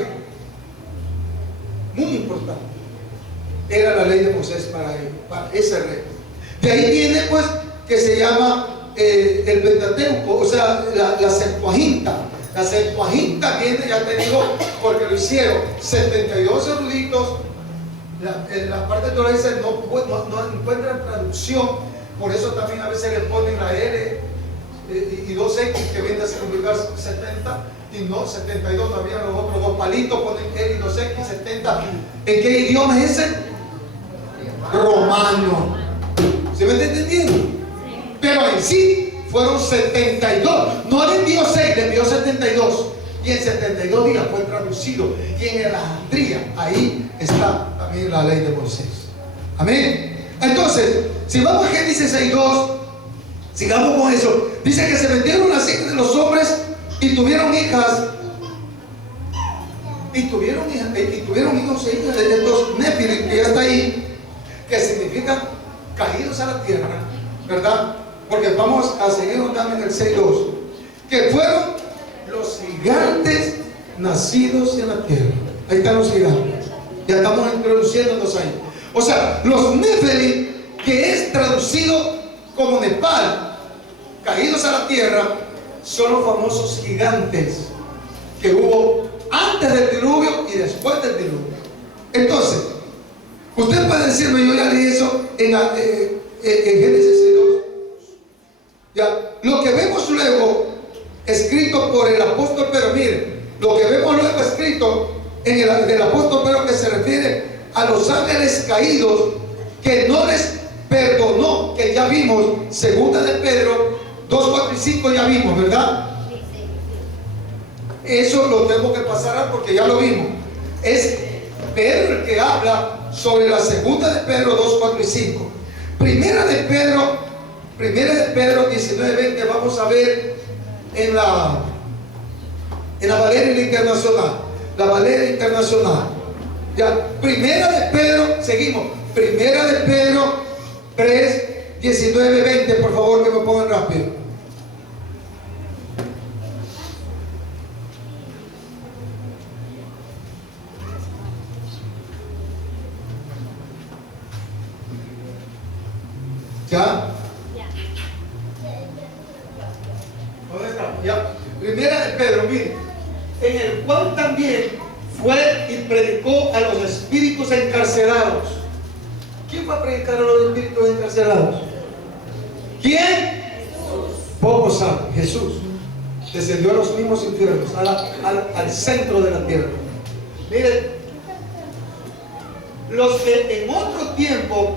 Muy importante. Era la ley de Moisés para ese rey. De ahí viene, pues, que se llama el Pentateuco, o sea, la Septuaginta. La Septuaginta viene, ya te digo, porque lo hicieron 72 eruditos. En la parte de Torah dice no encuentran traducción, por eso también a veces le ponen la L y 2X, que viene a significar 70, y no 72, no había los otros 2 palitos, ponen L y 2X, 70. ¿En qué idioma es ese? Romano. ¿Se me está entendiendo? Pero en sí fueron 72. No le envió 6, le envió 72. Y en 72 días fue traducido. Y en Alejandría, ahí está también la ley de Moisés. Amén. Entonces, si vamos a Génesis 6:2, sigamos con eso. Dice que se vendieron las hijas de los hombres y tuvieron hijas. Y tuvieron hijos e hijas de estos Nefilim, que ya está ahí, que significan caídos a la tierra, ¿verdad? Porque vamos a seguir andando en el 6:2, que fueron los gigantes nacidos en la tierra. Ahí están los gigantes. Ya estamos introduciéndonos ahí. O sea, los Nefilim, que es traducido como Nepal, caídos a la tierra, son los famosos gigantes que hubo antes del diluvio y después del diluvio. Entonces, usted puede decirme: yo ya leí eso en Génesis 6:2. Ya, lo que vemos luego escrito por el apóstol Pedro, mire, lo que vemos luego escrito en el apóstol Pedro, que se refiere a los ángeles caídos, que no les perdonó, que ya vimos, segunda de Pedro 2, 4 y 5, ya vimos, ¿verdad? Eso lo tengo que pasar porque ya lo vimos. Es Pedro el que habla sobre la segunda de Pedro 2, 4 y 5. Primera de Pedro 19, 20, vamos a ver en la Valeria Internacional. La Valeria Internacional. Ya, primera de Pedro, seguimos. Primera de Pedro 3, 19, 20, por favor, que me pongan rápido. ¿Ya? ¿Dónde está? Ya. Primera de Pedro, mire, en el cual también fue y predicó a los espíritus encarcelados. ¿Quién fue a predicar a los espíritus encarcelados? ¿Quién? Jesús. Poco sabe. Jesús descendió a los mismos infiernos, al centro de la tierra. Miren, los que en otro tiempo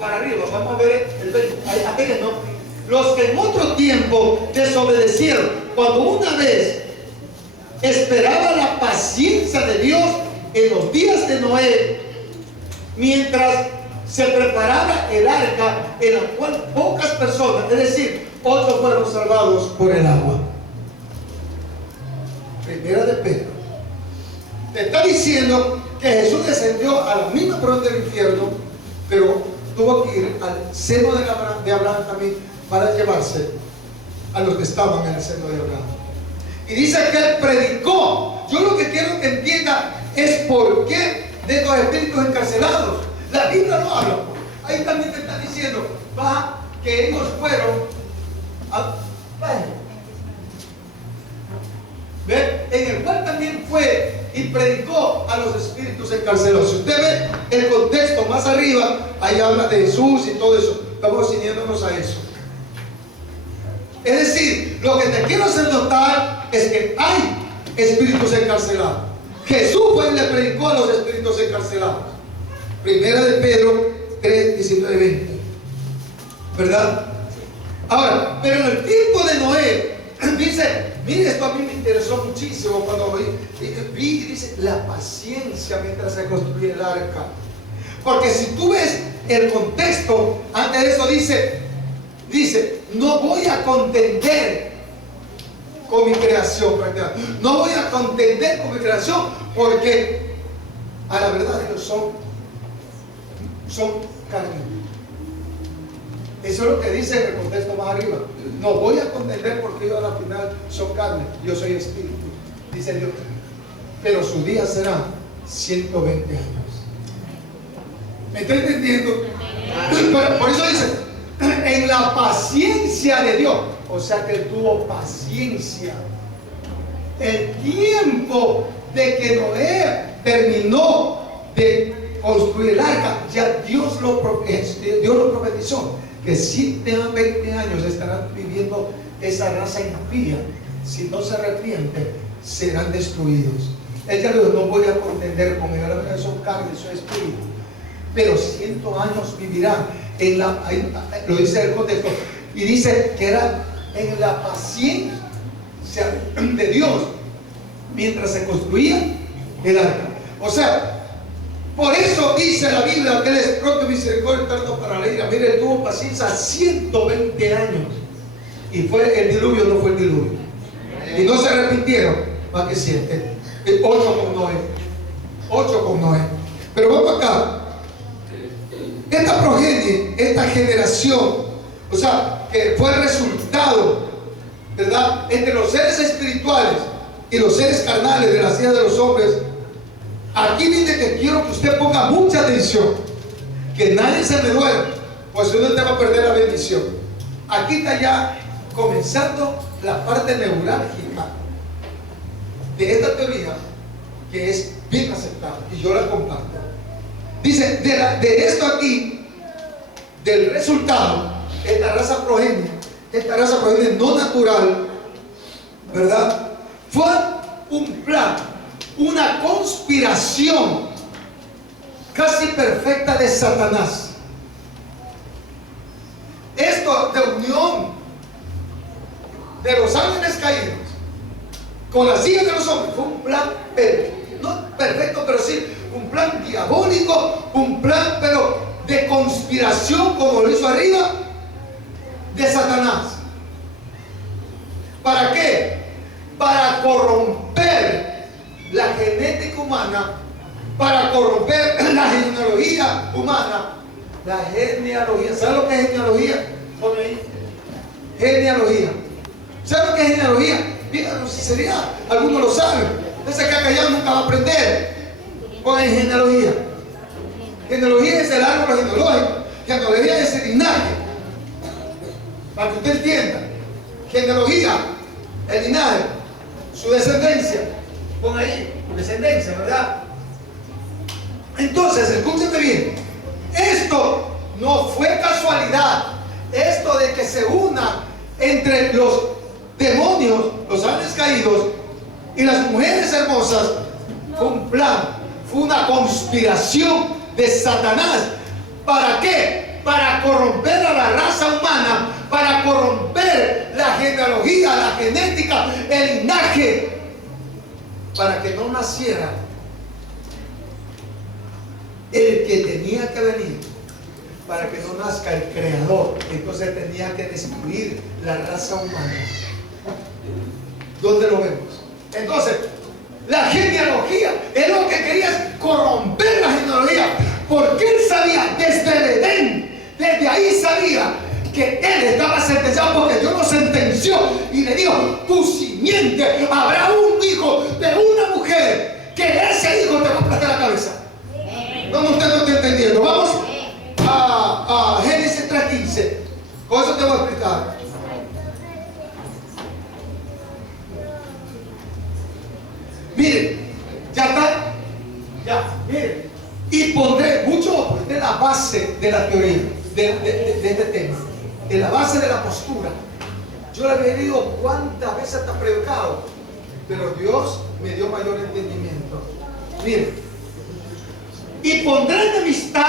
para arriba, vamos a ver el 20, apenas no. Los que en otro tiempo desobedecieron, cuando una vez esperaba la paciencia de Dios en los días de Noé, mientras se preparaba el arca, en la cual pocas personas, es decir, 8 fueron salvados por el agua. Primera de Pedro te está diciendo que Jesús descendió a la misma prueba del infierno, pero tuvo que ir al seno de Abraham también para llevarse a los que estaban en el seno de Abraham. Y dice que él predicó. Yo lo que quiero que entienda es por qué de los espíritus encarcelados. La Biblia no habla. Ahí también te está diciendo que ellos fueron en el cual también fue y predicó a los espíritus encarcelados. Si usted ve el contexto más arriba, ahí habla de Jesús y todo eso. Estamos ciñéndonos a eso. Es decir, lo que te quiero hacer notar es que hay espíritus encarcelados. Jesús fue y le predicó a los espíritus encarcelados. Primera de Pedro 3, 19 y 20. ¿Verdad? Ahora, pero en el tiempo de Noé, dice, mire, esto a mí me interesó muchísimo cuando vi y dice, la paciencia mientras se construye el arca. Porque si tú ves el contexto, antes de eso dice, no voy a contender con mi creación, no voy a contender con mi creación, porque a la verdad ellos son carne. Eso es lo que dice en el contexto más arriba. No voy a contender porque ellos a la final son carne, yo soy espíritu, dice Dios. Pero sus días serán 120 años. ¿Me está entendiendo? Pero por eso dice, en la paciencia de Dios. O sea que él tuvo paciencia. El tiempo de que Noé terminó de construir el arca, ya Dios lo profetizó, que 120 años estarán viviendo esa raza impía. Si no se arrepienten, serán destruidos. Él ya dijo, no voy a contender con ellos, son carne, son espíritu, pero 100 años vivirán. Lo dice el contexto, y dice que era en la paciencia de Dios mientras se construía el arca. O sea, por eso dice la Biblia que Él es pronto y misericordia, tardo para la ira. Mire, Él tuvo paciencia 120 años. Y fue el diluvio, no fue el diluvio. Y no se arrepintieron, más que 7. 8 con Noé. 8 con Noé. Pero vamos acá. Esta progenie, esta generación, o sea, que fue el resultado, ¿verdad?, entre los seres espirituales y los seres carnales de las hijas de los hombres. Aquí dice que quiero que usted ponga mucha atención, que nadie se me duerma, pues si no te va a perder la bendición. Aquí está ya comenzando la parte neurálgica de esta teoría, que es bien aceptada y yo la comparto. Dice, de esto aquí, del resultado, esta raza progenie no natural, ¿verdad?, fue un plan, una conspiración casi perfecta de Satanás. Esto de unión de los ángeles caídos con las hijas de los hombres fue un plan no perfecto, pero sí un plan diabólico, un plan pero de conspiración, como lo hizo arriba, de Satanás. ¿Para qué? Para corromper la genética humana, para corromper la genealogía humana. La genealogía, ¿sabe lo que es genealogía? Pone ahí. Genealogía. ¿Sabe lo que es genealogía? Díganos si sería, algunos lo saben. Ese que ha callado nunca va a aprender. Pone genealogía. Genealogía es el árbol genealógico. Genealogía es el linaje. Para que usted entienda. Genealogía, el linaje, su descendencia. Pon ahí, descendencia, ¿verdad? Entonces, escúcheme bien. Esto no fue casualidad. Esto de que se una entre los demonios, los ángeles caídos y las mujeres hermosas, fue un plan, fue una conspiración de Satanás. ¿Para qué? Para corromper a la raza humana, para corromper la genealogía, la genética, el linaje, para que no naciera el que tenía que venir, para que no nazca el creador. Entonces tenía que destruir la raza humana. ¿Dónde lo vemos? Entonces, la genealogía es lo que quería, es corromper la genealogía, porque él sabía desde el Edén, desde ahí sabía que él estaba sentenciado, porque Dios lo sentenció y le dijo: tu simiente, habrá un hijo de una mujer, que ese hijo te va a aplastar la cabeza. No, usted no está entendiendo. Vamos a Génesis 3:15. Con eso te voy a explicar. Miren, ya está. Ya, miren. Y pondré mucho de la base de la teoría, de este tema, de la base de la postura. Yo le había dicho cuántas veces está predicado, pero Dios me dio mayor entendimiento. Miren, y pondré enemistad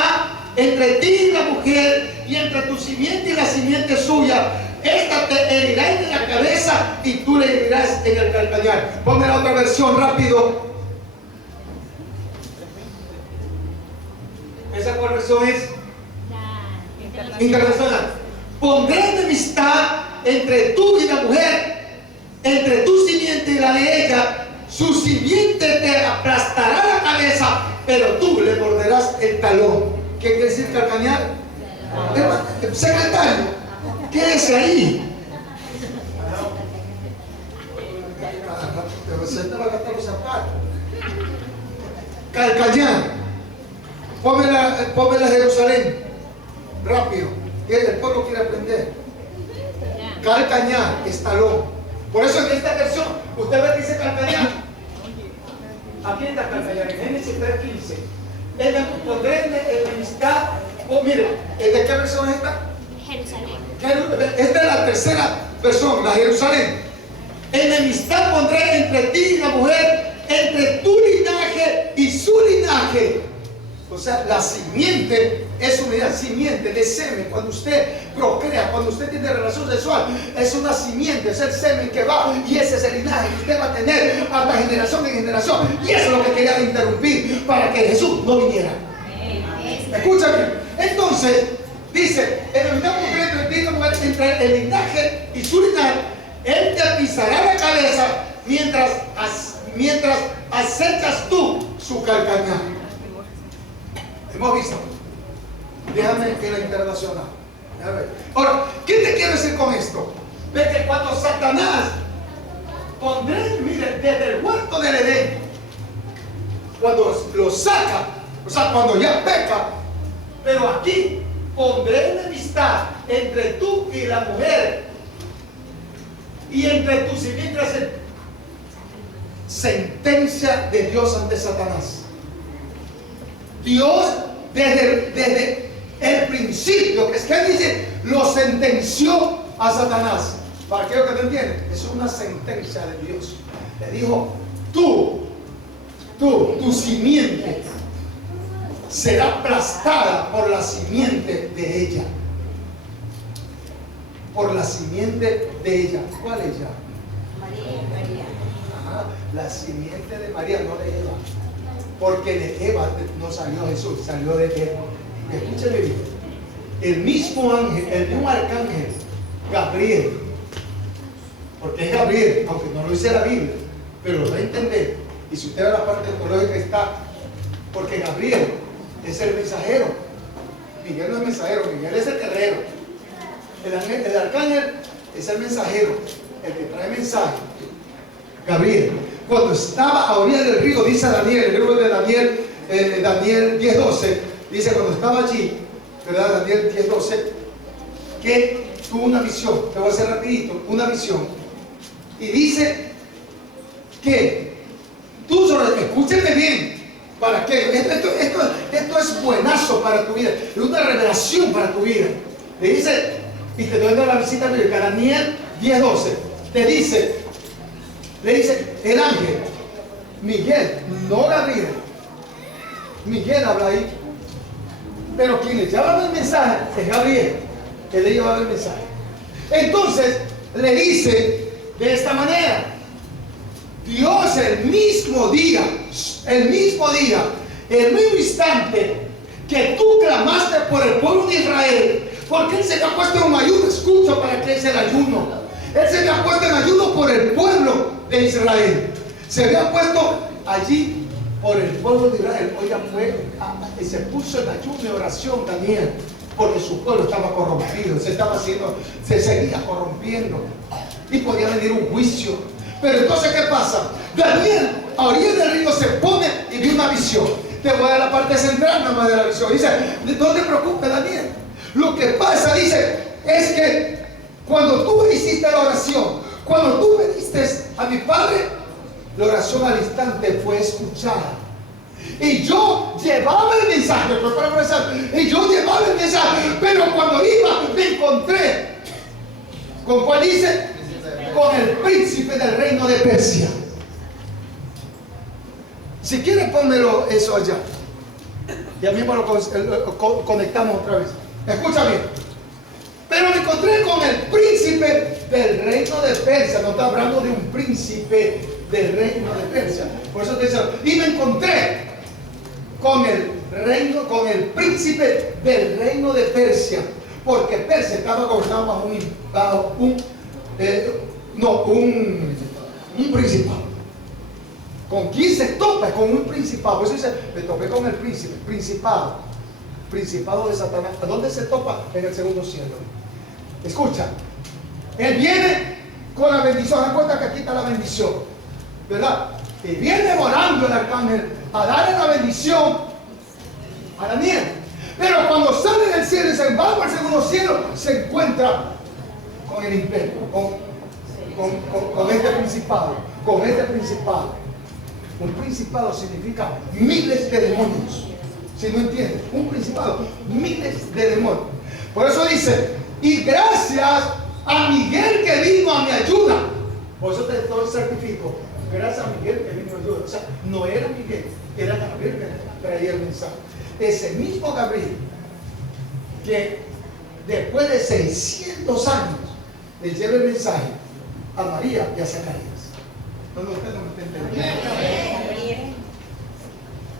entre ti y la mujer, y entre tu simiente y la simiente suya. Esta te herirá en la cabeza y tú le herirás en el calcañar. Ponme la otra versión rápido. ¿Esa cuál versión es? Internacional. Pondré enemistad entre tú y la mujer, entre tu simiente y la de ella. Su simiente te aplastará la cabeza, pero tú le morderás el talón. ¿Qué quiere decir calcañar? Secretario, quédese ahí. Se te va a gastar los zapatos. Calcañar. Póngela a Jerusalén. Rápido. El pueblo quiere aprender. Calcañar es talón. Por eso en esta versión, usted ve que dice calcañar. Aquí está calcañar, en Génesis 3:15. Pondré enemistad. Oh, mire, ¿de qué versión es esta? Jerusalén. Esta es la tercera versión, la Jerusalén. Enemistad pondré entre ti y la mujer, entre tu linaje y su linaje. O sea, la simiente es una simiente de semen. Cuando usted procrea, cuando usted tiene relación sexual, es una simiente, es el semen que va, y ese es el linaje que usted va a tener hasta generación en generación. Y eso es lo que quería interrumpir, para que Jesús no viniera. Escúchame. Entonces, dice: enemistad pondré entre ti y la mujer, entre el linaje y su linaje. Él te pisará la cabeza mientras acechas tú su calcañar. Hemos visto. Déjame en la internacional. Ahora, ¿qué te quiero decir con esto? Ve que cuando Satanás pondré, mire, desde el huerto del Edén, cuando lo saca, o sea, cuando ya peca, pero aquí pondré enemistad entre tú y la mujer, y entre tu simiente. Sentencia de Dios ante Satanás. Dios desde el principio, que es que él dice, lo sentenció a Satanás. Para aquellos que te entienden, es una sentencia de Dios. Le dijo: tu simiente será aplastada por la simiente de ella. Por la simiente de ella. ¿Cuál es ella? María. Ajá, la simiente de María, no de Eva. Porque de Eva no salió Jesús, salió de Eva. Escúcheme bien. El mismo ángel, el mismo arcángel, Gabriel, porque es Gabriel, aunque no lo dice la Biblia, pero lo va a entender. Y si usted ve la parte teológica, está, porque Gabriel es el mensajero. Miguel no es mensajero, Miguel es el guerrero. El arcángel es el mensajero, el que trae mensaje. Gabriel, cuando estaba a orilla del río, dice Daniel, el libro de Daniel 10:12, dice: cuando estaba allí, ¿verdad? Daniel 10:12, que tuvo una visión. Te voy a hacer rapidito, una visión. Y dice que tú solo, escúcheme bien, ¿para qué? Esto es buenazo para tu vida, es una revelación para tu vida. Le dice, y te doy la visita bíblica, Daniel 10:12, le dice el ángel, Miguel, no Gabriel. Miguel habla ahí. Pero quien le llevaba el mensaje es Gabriel, que le llevaba el mensaje. Entonces le dice de esta manera: Dios el mismo día, el mismo instante que tú clamaste por el pueblo de Israel, porque Él se me ha puesto en ayuno, escucha para qué es el ayuno. Él se me ha puesto en ayuno por el pueblo de Israel. Se había puesto allí por el pueblo de Israel. Oiga, se puso en ayuno y oración Daniel, porque su pueblo estaba corrompido, se seguía corrompiendo y podía venir un juicio. Pero entonces, ¿qué pasa? Daniel, a orilla del río, se pone y ve una visión. Te voy a dar la parte central nomás de la visión. Dice: no te preocupes, Daniel. Lo que pasa, dice, es que cuando tú hiciste la oración, cuando tú pediste a mi padre, la oración al instante fue escuchada. Y yo llevaba el mensaje, pero cuando iba me encontré ¿con cuál dice? Con el príncipe del reino de Persia. Si quieres, pónmelo eso allá. Ya mismo lo conectamos otra vez. Escucha bien. Pero me encontré con el príncipe del reino de Persia. No está hablando de un príncipe del reino de Persia. Por eso te dice: y me encontré con el príncipe del reino de Persia, porque Persia estaba gobernado bajo un principado. ¿Con quién se topa? Con un principado. Por eso dice: me topé con el príncipe, principado de Satanás. ¿A dónde se topa? En el segundo cielo. Escucha, él viene con la bendición. Da cuenta que aquí está la bendición, ¿verdad? Y viene volando el arcángel a darle la bendición a Daniel. Pero cuando sale del cielo y se va al segundo cielo, se encuentra con el imperio, con este principado. Un principado significa miles de demonios. Si no entiendes, un principado, miles de demonios. Por eso dice: y gracias a Miguel que vino a mi ayuda. Por eso te certifico: gracias a Miguel que vino a mi ayuda. O sea, no era Miguel, era Gabriel que traía el mensaje. Ese mismo Gabriel que después de 600 años le lleva el mensaje a María y a Zacarías. No, usted no me está entendiendo.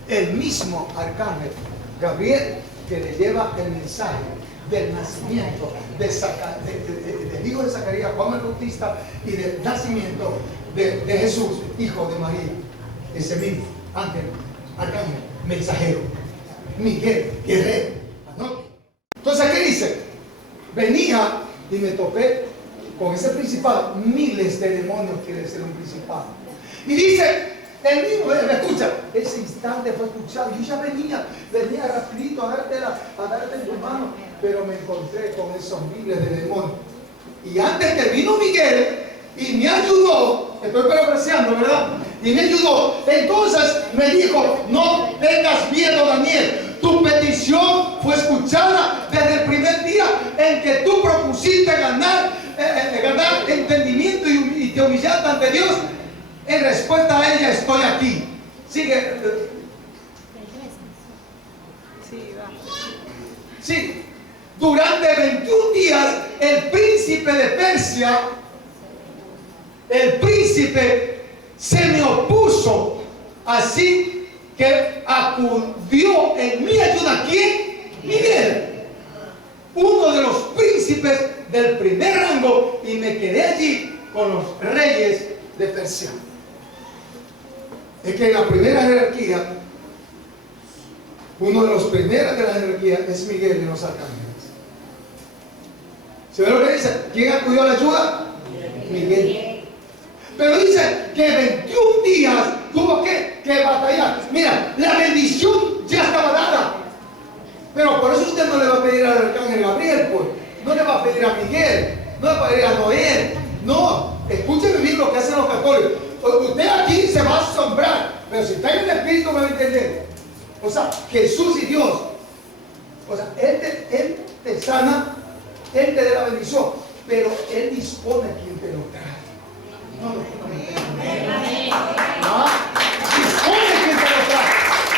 El mismo arcángel Gabriel que le lleva el mensaje del nacimiento del hijo de Zacarías, Juan el Bautista, y del nacimiento de Jesús, hijo de María. Ese mismo ángel, arcángel, mensajero, Miguel, guerrero. ¿No? Entonces, ¿qué dice? Venía y me topé con ese principado. Miles de demonios quiere ser un principado. Y dice, el mismo, me escucha, ese instante fue escuchado. Yo ya venía rapidito a darte en tu mano, pero me encontré con esos miles de demonios. Y antes que vino Miguel y me ayudó, estoy parafraseando, ¿verdad? Y me ayudó. Entonces me dijo: no tengas miedo, Daniel. Tu petición fue escuchada desde el primer día en que tú propusiste ganar entendimiento y te humillaste ante Dios. En respuesta a ella estoy aquí. Sigue. Sí. Durante 21 días el príncipe de Persia, se me opuso, así que acudió en mi ayuda. ¿Quién? Miguel, uno de los príncipes del primer rango, y me quedé allí con los reyes de Persia. Es que en la primera jerarquía, uno de los primeros de la jerarquía es Miguel en los arcángeles. ¿Se ve lo que dice? ¿Quién acudió a la ayuda? Miguel. Pero dice que 21 días tuvo que batallar. Mira, la bendición ya estaba dada. Pero por eso usted no le va a pedir al arcángel Gabriel, pues. No le va a pedir a Miguel, no le va a pedir a Noé. No, escúcheme bien lo que hacen los católicos. Usted aquí se va a asombrar, pero si está en el Espíritu me va a entender. O sea, Jesús y Dios. O sea, Él te sana, Él te da la bendición, pero Él dispone a quien te lo trae. No me entiendes. Dispone a quien te lo trae.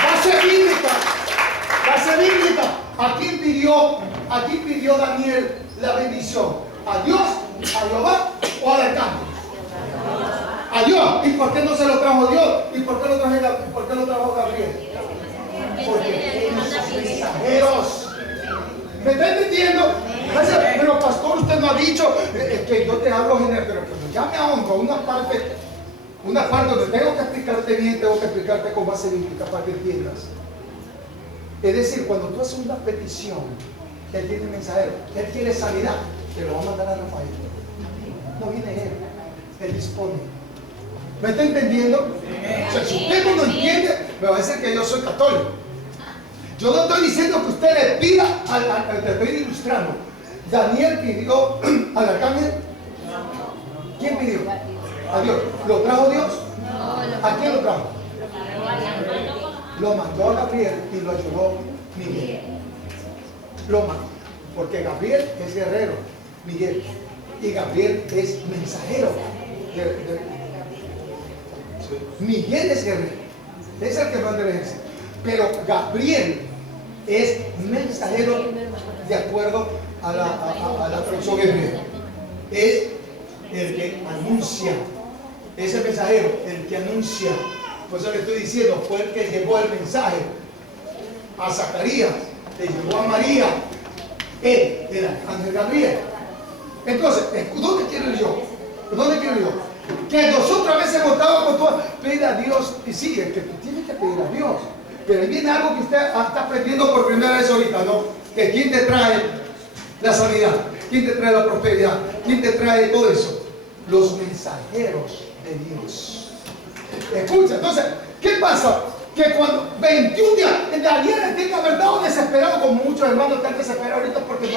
Va a ser bíblica. ¿A quién pidió Daniel la bendición? ¿A Dios, a Jehová o al arcángel? A Dios. ¿Y por qué no se lo trajo Dios? ¿Y por qué lo trajo Gabriel? Porque ellos son mensajeros. ¿Me está entendiendo? Pero pastor, usted no ha dicho que yo te hablo general, pero que ya me ahondo una parte donde tengo que explicarte bien, tengo que explicarte con base bíblica para que entiendas. Es decir, cuando tú haces una petición, Él tiene mensajero, Él quiere sanidad, te lo va a mandar a Rafael. No viene Él dispone. ¿Me está entendiendo? O sea, si usted no lo entiende, me va a decir que yo soy católico. Yo no estoy diciendo que usted le pida, te estoy ilustrando. Daniel pidió al arcángel. ¿Quién pidió? A Dios. ¿Lo trajo Dios? ¿A quién lo trajo? Lo mandó a Gabriel y lo ayudó Miguel. Lo mandó. Porque Gabriel es guerrero, Miguel. Y Gabriel es mensajero. Miguel es guerrero. Es el que manda el ejército. Pero Gabriel es mensajero de acuerdo a la traducción hebrea. Es el que anuncia. Es el mensajero, el que anuncia. Por eso le estoy diciendo, fue el que llevó el mensaje a Zacarías, le llevó a María, él, el arcángel Gabriel. Entonces, ¿dónde quiero ir yo? ¿Dónde quiero ir yo? Que nosotros a veces hemos estado con todo, pedir a Dios, y sí, es que tú tienes que pedir a Dios. Pero ahí viene algo que usted está aprendiendo por primera vez ahorita, ¿no? Que ¿quién te trae la sanidad? ¿Quién te trae la prosperidad? ¿Quién te trae todo eso? Los mensajeros de Dios. Escucha, entonces, ¿qué pasa? Que cuando 21 días, Daniel tiene que haber estado desesperado, como muchos hermanos están desesperados ahorita porque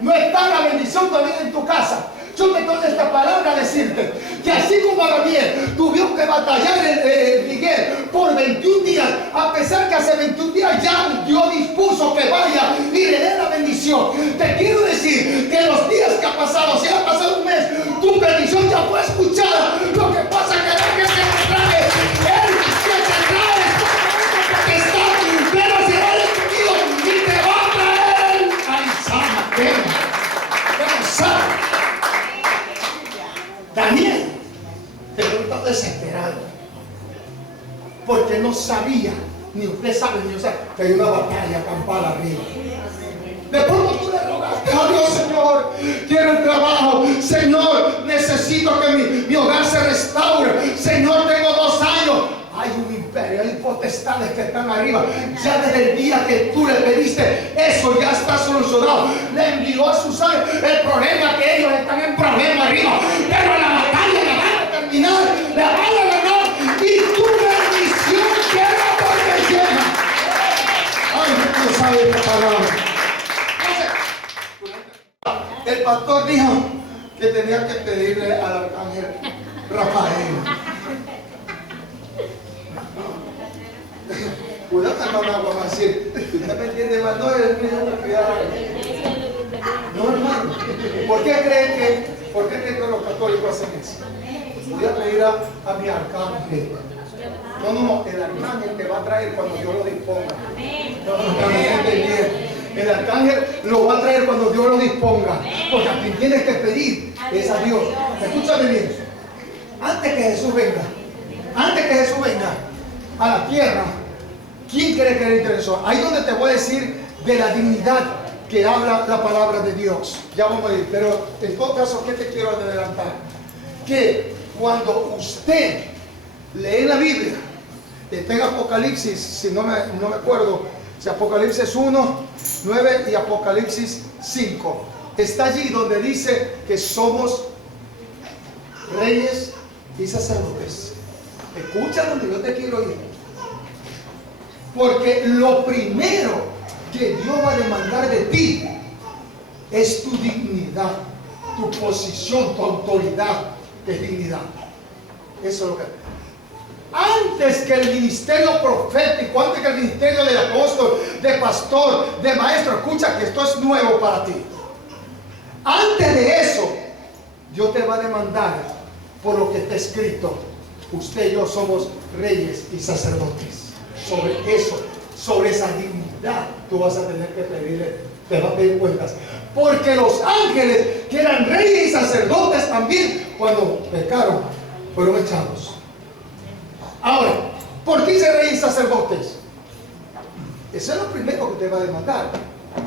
no está la bendición todavía en tu casa. Yo me doy esta palabra a decirte que así como a Daniel tuvieron que batallar Miguel por 21 días, a pesar que hace 21 días ya Dios dispuso que vaya y le dé la bendición. Te quiero decir que los días que ha pasado, si ha pasado un mes, tu bendición ya fue escuchada. Lo que pasa es que la gente te trae, Él que te trae, porque está, pero será destruido y te va a traer al Sanatema. Daniel está desesperado porque no sabía, ni usted sabe, ni yo sé, que hay una batalla campal arriba. De pronto tú le rogaste a Dios, Señor, quiero el trabajo, Señor, necesito que mi hogar se restaure, Señor, tengo 2 años. Hay un imperio, hay potestades que están arriba. Ya desde el día que tú le pediste, eso ya está solucionado. Le envió a sus ángeles. El problema es que ellos están en problema arriba. Pero la batalla la van a terminar, la van a ganar. Y tu bendición queda porque llega. Ay, no sabe esta palabra. Entonces, el pastor dijo que tenía que pedirle al arcángel Rafael. Cuidado, hermano, vamos a decir, usted me entiende más, no, es no, hermano. ¿Por qué creen que los católicos hacen eso? Voy a pedir a mi arcángel. No, el arcángel te va a traer cuando Dios lo disponga. El arcángel lo va a traer cuando Dios lo disponga. Porque a quien tienes que pedir es a Dios. Escúchame bien. Antes que Jesús venga a la tierra, ¿quién cree que le interesó? Ahí donde te voy a decir de la dignidad que habla la palabra de Dios. Ya vamos a ir, pero en todo caso, ¿qué te quiero adelantar? Que cuando usted lee la Biblia, está en Apocalipsis, si no me acuerdo, si Apocalipsis 1, 9 y Apocalipsis 5, está allí donde dice que somos reyes y sacerdotes. Escucha donde yo te quiero ir. Porque lo primero que Dios va a demandar de ti es tu dignidad, tu posición, tu autoridad, que es dignidad. Eso es lo que... Antes que el ministerio profético, antes que el ministerio del apóstol, de pastor, de maestro, escucha que esto es nuevo para ti. Antes de eso, Dios te va a demandar por lo que está escrito. Usted y yo somos reyes y sacerdotes. Sobre eso, sobre esa dignidad. ya tú vas a tener que pedirle, te va a pedir cuentas. Porque los ángeles, que eran reyes y sacerdotes también, cuando pecaron, fueron echados. Ahora, ¿por qué dice reyes y sacerdotes? Eso es lo primero que te va a demandar.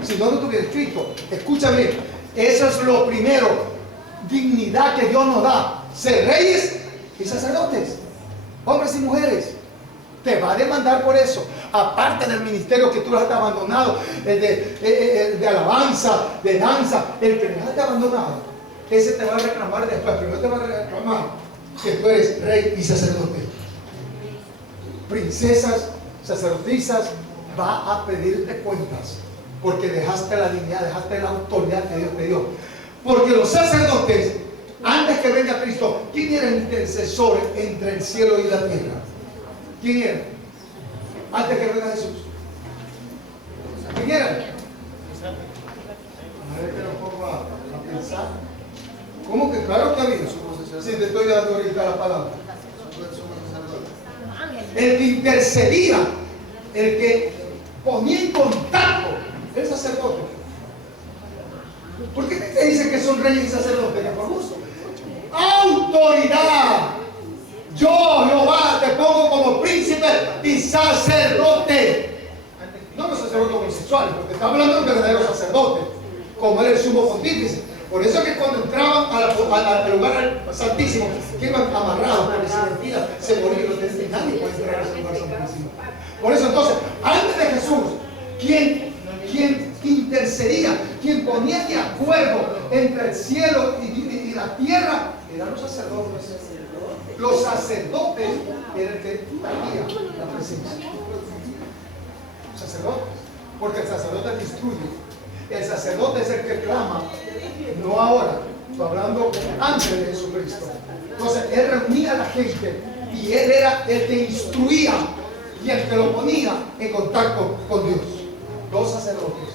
Si no lo tuviera escrito, escúchame, eso es lo primero, dignidad que Dios nos da, ser reyes y sacerdotes, hombres y mujeres. Te va a demandar por eso. Aparte del ministerio que tú dejaste abandonado, de alabanza, de danza, el que dejaste abandonado, ese te va a reclamar después. Primero te va a reclamar que tú eres rey y sacerdote. Princesas, sacerdotisas, va a pedirte cuentas. Porque dejaste la dignidad, dejaste la autoridad que Dios te dio. Porque los sacerdotes, antes que venga Cristo, ¿quién era el intercesor entre el cielo y la tierra? ¿Quién era? Antes que venga Jesús. ¿Quién era? A ver, que nos pongo a pensar. ¿Cómo que? Claro que ha habido. Si te estoy dando ahorita la palabra. El que intercedía, el que ponía en contacto, el sacerdote. ¿Por qué te dicen que son reyes y sacerdotes? Por gusto. Autoridad. Yo, Jehová, te pongo como príncipe y sacerdote. No los sacerdotes homosexuales, porque estamos hablando de un verdadero sacerdote, como era el sumo pontífice. Por eso es que cuando entraban al lugar santísimo, que iban amarrados, porque si mentira, se morían, nadie puede entrar a ese lugar santísimo. Por eso entonces, antes de Jesús, quien intercedía, quien ponía de acuerdo entre el cielo y la tierra, eran los sacerdotes. Los sacerdotes eran el que traía la presencia. Los sacerdotes, porque el sacerdote te instruye. El sacerdote es el que clama, no ahora, estoy hablando antes de Jesucristo. Entonces él reunía a la gente y él era el que instruía y el que lo ponía en contacto con Dios. Los sacerdotes,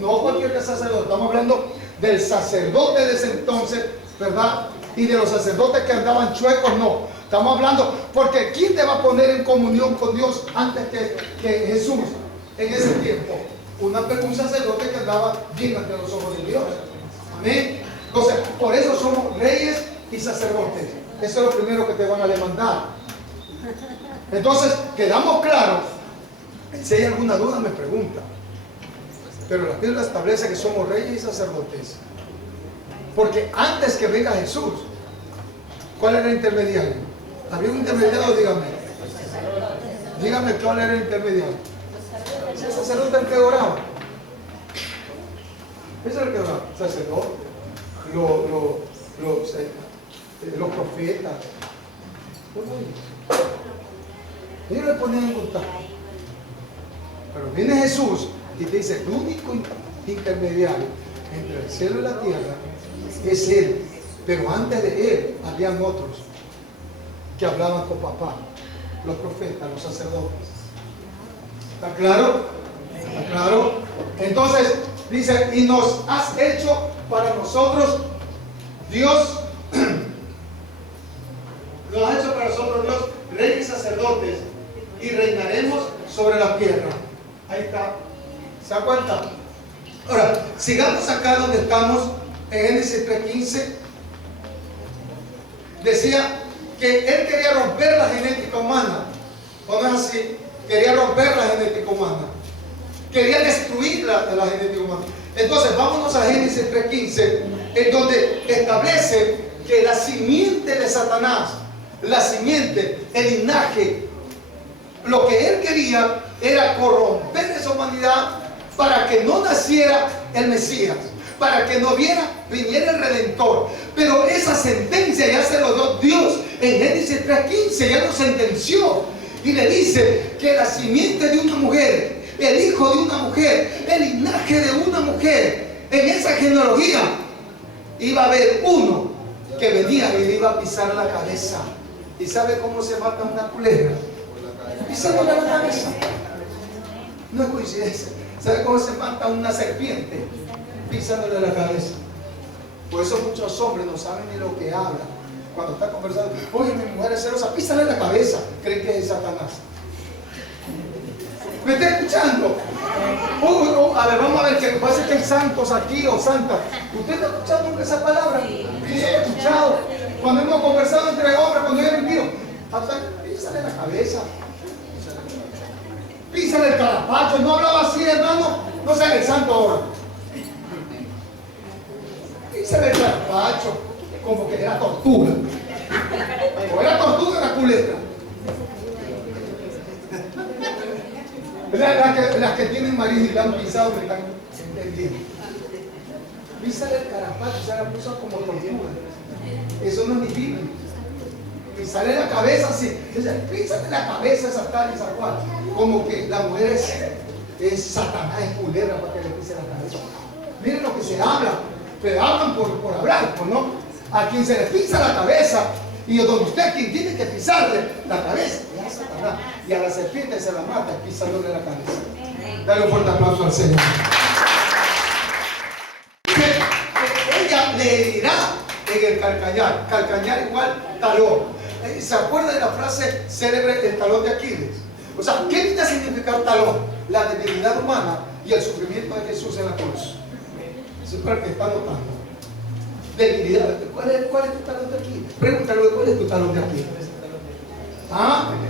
no cualquier sacerdote, estamos hablando del sacerdote de ese entonces, ¿verdad? Y de los sacerdotes que andaban chuecos, no. Estamos hablando, porque ¿quién te va a poner en comunión con Dios antes que Jesús en ese tiempo? Un sacerdote que andaba bien ante los ojos de Dios. Amén. Entonces, por eso somos reyes y sacerdotes. Eso es lo primero que te van a demandar. Entonces, quedamos claros. Si hay alguna duda, me pregunta. Pero la Biblia establece que somos reyes y sacerdotes. Porque antes que venga Jesús, ¿cuál era el intermediario? ¿Había un intermediario? Dígame. Dígame cuál era el intermediario. El sacerdote el que oraba. Ese es el que oraba. Sacerdote. Los profetas. Ellos le ponían en contacto. Pero viene Jesús y te dice: el único intermediario entre el cielo y la tierra es Él. Pero antes de Él habían otros que hablaban con papá, los profetas, los sacerdotes. ¿Está claro? ¿Está claro? Entonces dice: y nos has hecho para nosotros Dios, nos has hecho para nosotros Dios reyes y sacerdotes, y reinaremos sobre la tierra. Ahí está. ¿Se da cuenta? Ahora, sigamos acá donde estamos, en Génesis 3:15. Decía que él quería romper la genética humana. ¿O no es así? Quería romper la genética humana. Quería destruir la genética humana. Entonces, vámonos a Génesis 3:15, en donde establece que la simiente de Satanás, la simiente, el linaje, lo que él quería era corromper esa humanidad para que no naciera el Mesías, para que no viniera el Redentor. Pero esa sentencia ya se lo dio Dios en Génesis 3:15, ya lo sentenció y le dice que la simiente de una mujer, el hijo de una mujer, el linaje de una mujer, en esa genealogía iba a haber uno que venía y le iba a pisar la cabeza. ¿Y sabe cómo se mata una culebra? Pisándole la cabeza. No es coincidencia. ¿Sabe cómo se mata una serpiente? Pisándole la cabeza. Por eso muchos hombres no saben ni lo que hablan. Cuando está conversando: oye, mi mujer es celosa, písale la cabeza. Creen que es Satanás. ¿Me está escuchando? A ver, vamos a ver, que pasa que hay santos aquí o santas. ¿Usted está escuchando nunca esa palabra? Sí, he escuchado. Cuando hemos conversado entre hombres, cuando yo he mentido, písale la cabeza. Písale el carapacho. No hablaba así, hermano. No sea el santo ahora. Písale el carapacho. Como que era tortura. O era tortura la culebra. Las que tienen marido y la han pisado me están entendiendo. Písale el carapacho, se la puso como tortura. Eso no es ni bíblico. Písale la cabeza así. Písale la cabeza esa tal y esa cual. Como que la mujer es Satanás, es culebra para que le pise la cabeza. Miren lo que se habla. Pero hablan por hablar, ¿no? A quien se le pisa la cabeza y donde usted quien tiene que pisarle la cabeza es a Satanás. Y a la serpiente se la mata pisándole la cabeza. Dale un fuerte aplauso al Señor. Que ella le dirá en el calcañar. Calcañar igual talón. ¿Se acuerda de la frase célebre, el talón de Aquiles? O sea, ¿qué viene a significar talón? La debilidad humana y el sufrimiento de Jesús en la cruz. Eso es para el que está notando. Debilidad. ¿Cuál es tu talón de Aquiles? Pregúntale, ¿cuál es tu talón de Aquiles?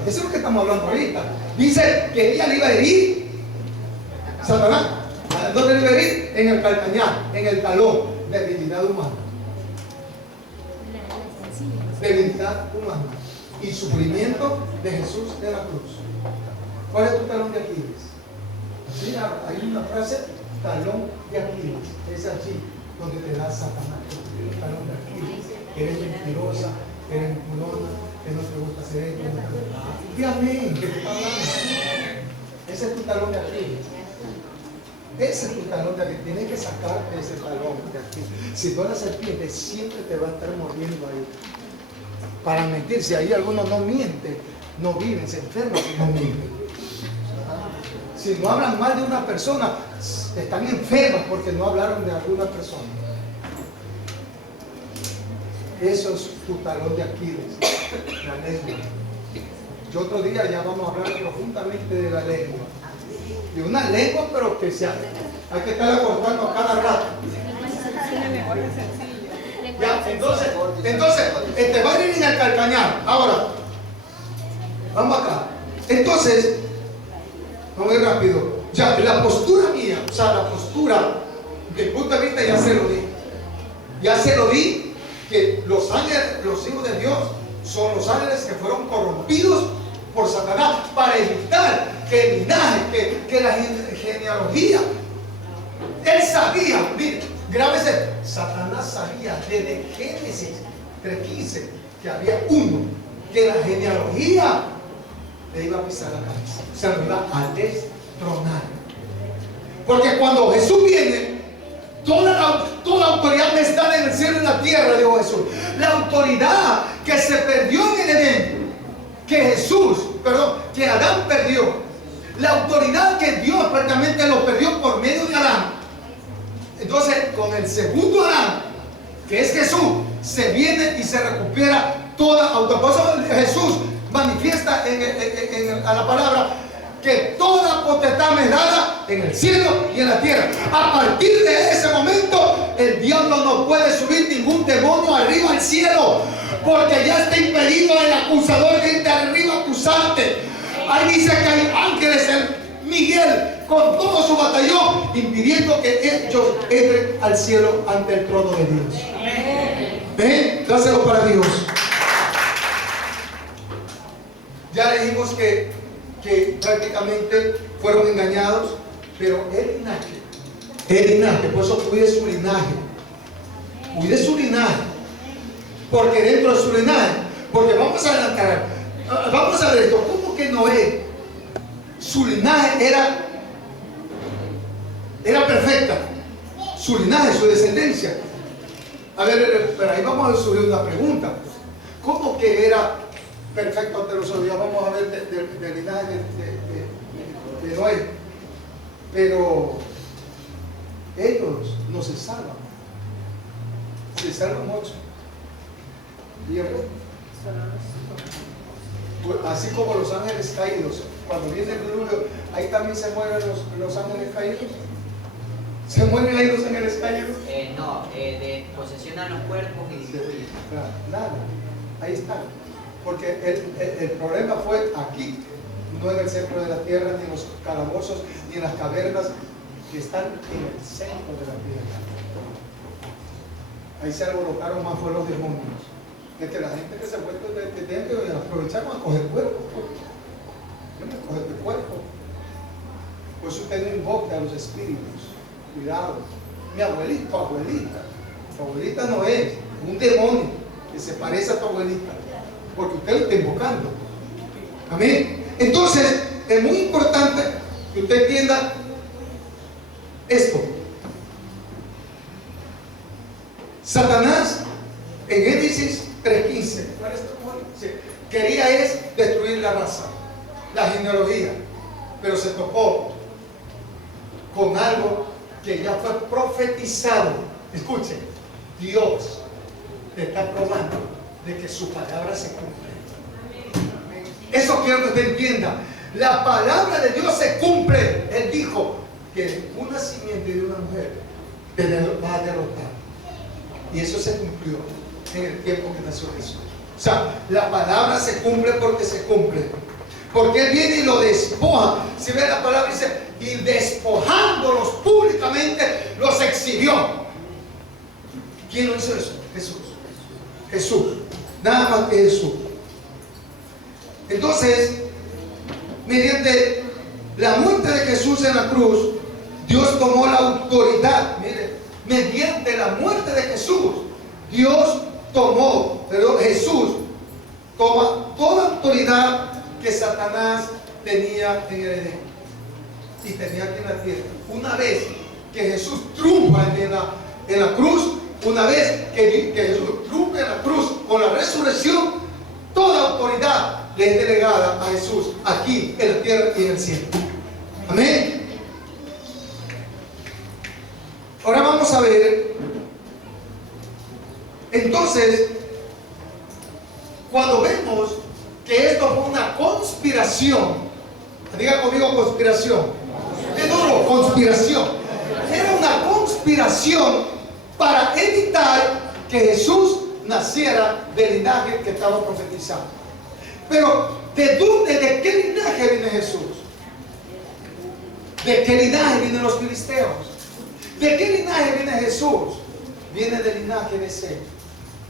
Eso es lo que estamos hablando ahorita. Dice que ella le iba a herir Satanás. ¿Dónde le iba a herir? En el calcañar, en el talón. Debilidad humana. Debilidad humana y sufrimiento de Jesús en la cruz. ¿Cuál es tu talón de Aquiles? Sí, hay una frase, talón de Aquiles. Es allí donde te da Satanás. El talón de Aquiles. Eres mentirosa, eres culona, que no te gusta hacer esto. Amén, que te está hablando. Ese es tu talón de Aquiles. Ese es tu talón de Aquiles. Tienes que sacarte ese talón de Aquiles. Si no, la serpiente siempre te va a estar mordiendo ahí. Para mentir, si ahí algunos no mienten, no viven, se enferman y no mienten. Si no hablan mal de una persona, están enfermos porque no hablaron de alguna persona. Eso es tu talón de Aquiles, la lengua. Y otro día ya vamos a hablar profundamente de la lengua. De una lengua, pero que sea, hay que estar cortando a cada rato. Ya, entonces va a ir en el calcañar. Ahora, vamos acá. Entonces, vamos a ir rápido. Ya, la postura mía, o sea, la postura, del punto de vista ya se lo di. Ya se lo di, que los ángeles, los hijos de Dios, son los ángeles que fueron corrompidos por Satanás para evitar que el linaje, que la genealogía, él sabía, mire, grábese, Satanás sabía desde Génesis 3:15 que había uno, que la genealogía le iba a pisar la cabeza, se lo iba a destronar. Porque cuando Jesús viene, toda autoridad me está en el cielo y en la tierra, dijo Jesús. La autoridad que se perdió en el Edén, que Adán perdió, la autoridad que Dios prácticamente lo perdió por medio de Adán. Entonces, con el segundo Adán, que es Jesús, se viene y se recupera toda autoridad. Por eso Jesús manifiesta a la palabra que toda potestad me es dada en el cielo y en la tierra. A partir de ese momento, el diablo no puede subir ningún demonio arriba al cielo, porque ya está impedido el acusador que está arriba acusante. Ahí dice que hay ángeles, el Miguel, con todo su batallón, impidiendo que ellos entren al cielo ante el trono de Dios. ¿Ven? Dáselo para Dios. Ya le dijimos que prácticamente fueron engañados, pero el linaje, por eso cuide su linaje, porque dentro de su linaje, porque vamos a adelantar, vamos a ver esto, ¿cómo que Noé, su linaje era perfecta, su linaje, su descendencia? A ver, pero ahí vamos a subir una pregunta, ¿cómo que era perfecto ante los ojos? Vamos a ver del linaje de Noé. Pero ellos no se salvan. Se salvan 8. ¿Y así como los ángeles caídos cuando viene el diluvio, ahí también se mueren los ángeles caídos. ¿Se mueren ahí los ángeles caídos? Posesionan los cuerpos y distribuyen. Nada, ahí está. Porque el problema fue aquí, no en el centro de la tierra, ni en los calabozos, ni en las cavernas que están en el centro de la tierra. Ahí se alborotaron más fue los demonios. Es que la gente que se ha vuelto tiene que aprovechar a coger cuerpo. Coger tu cuerpo. Por eso usted no invoca a los espíritus. Cuidado. Mi abuelito, tu abuelita no es un demonio que se parece a tu abuelita, porque usted lo está invocando. Amén. Entonces, es muy importante que usted entienda esto. Satanás, en Génesis 3:15, quería destruir la raza, la genealogía, pero se topó con algo que ya fue profetizado. Escuchen, Dios te está probando de que su palabra se cumple. Eso quiero que usted entienda. La palabra de Dios se cumple. Él dijo que una simiente de una mujer te va a derrotar. Y eso se cumplió en el tiempo que nació Jesús. O sea, la palabra se cumple porque se cumple. Porque Él viene y lo despoja. Si ve la palabra, dice, y despojándolos públicamente, los exhibió. ¿Quién lo hizo eso? Jesús. Jesús. Nada más que Jesús. Entonces, mediante la muerte de Jesús en la cruz, Dios tomó la autoridad. Mire, mediante la muerte de Jesús, Jesús toma toda autoridad que Satanás tenía en el Edén y tenía aquí en la tierra. Una vez que Jesús triunfa en la cruz, una vez que Jesús triunfa en la cruz con la resurrección, toda autoridad le es delegada a Jesús aquí en la tierra y en el cielo. Amén. Ahora vamos a ver, entonces, cuando vemos que esto fue una conspiración, diga conmigo conspiración, es duro, conspiración, era una conspiración para evitar que Jesús naciera del linaje que estaba profetizado. Pero ¿de qué linaje viene Jesús? ¿De qué linaje vienen los filisteos? ¿De qué linaje viene Jesús? Viene del linaje de Seth,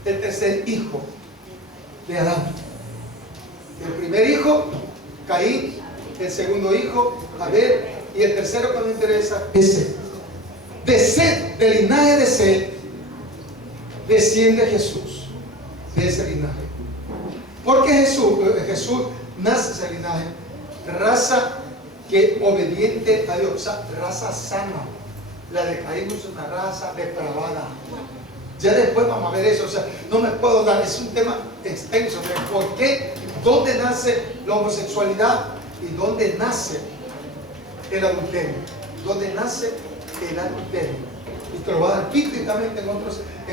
el tercer hijo de Adán. El primer hijo, Caín. El segundo hijo, Abel. Y el tercero que nos interesa es Seth. De Seth, del linaje de Seth, desciende Jesús, de ese linaje. Porque Jesús nace de ese linaje, raza que obediente a Dios, o sea, raza sana. La de Caín es una raza depravada. Ya después vamos a ver eso, o sea, no me puedo dar, es un tema extenso de por qué, dónde nace la homosexualidad y dónde nace el adulterio, dónde nace el adulterio. Y te lo voy a dar bíblicamente en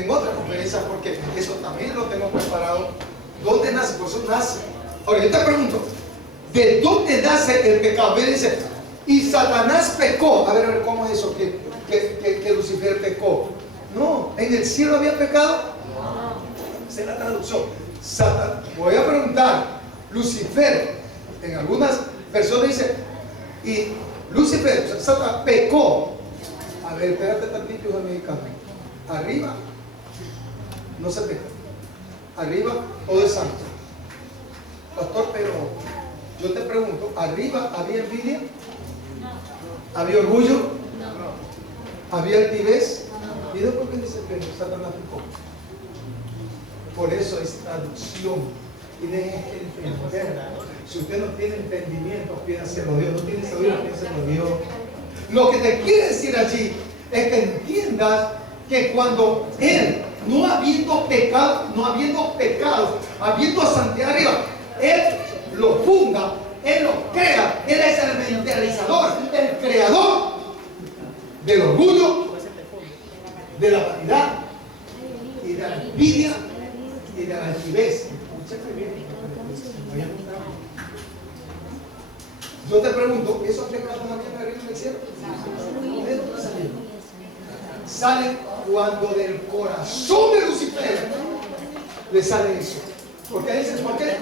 otras conferencias, porque eso también lo tengo preparado. ¿Dónde nace? Pues eso nace. Ahora yo te pregunto, ¿de dónde nace el pecado? Me dice, y Satanás pecó. A ver, ¿cómo es eso? Que Lucifer pecó. No, ¿en el cielo había pecado? No. Esa es la traducción. Voy a preguntar, Lucifer, en algunas versiones dice, y Lucifer, Satanás pecó. A ver, espérate tantito, hijo mexicano. Arriba no se peca. Arriba todo es santo. Pastor, pero yo te pregunto, ¿arriba había envidia? No. ¿Había orgullo? No. ¿Había altivez? ¿Y de por qué dice que Satanás pecó? Por eso es traducción. Y dejen que entender. Si usted no tiene entendimiento, pídaselo a Dios. No tiene sabiduría, pídaselo a Dios. Lo que te quiere decir allí es que entiendas que cuando Él, no habiendo pecado, habiendo santidad arriba, Él lo funda, Él lo crea, Él es el mentalizador, el creador del orgullo, de la vanidad y de la envidia y de la altivez. estamos aquí en el reino del cielo. ¿De dónde salieron? Salen cuando del corazón de Lucifer le sale eso. Porque dicen, ¿por qué?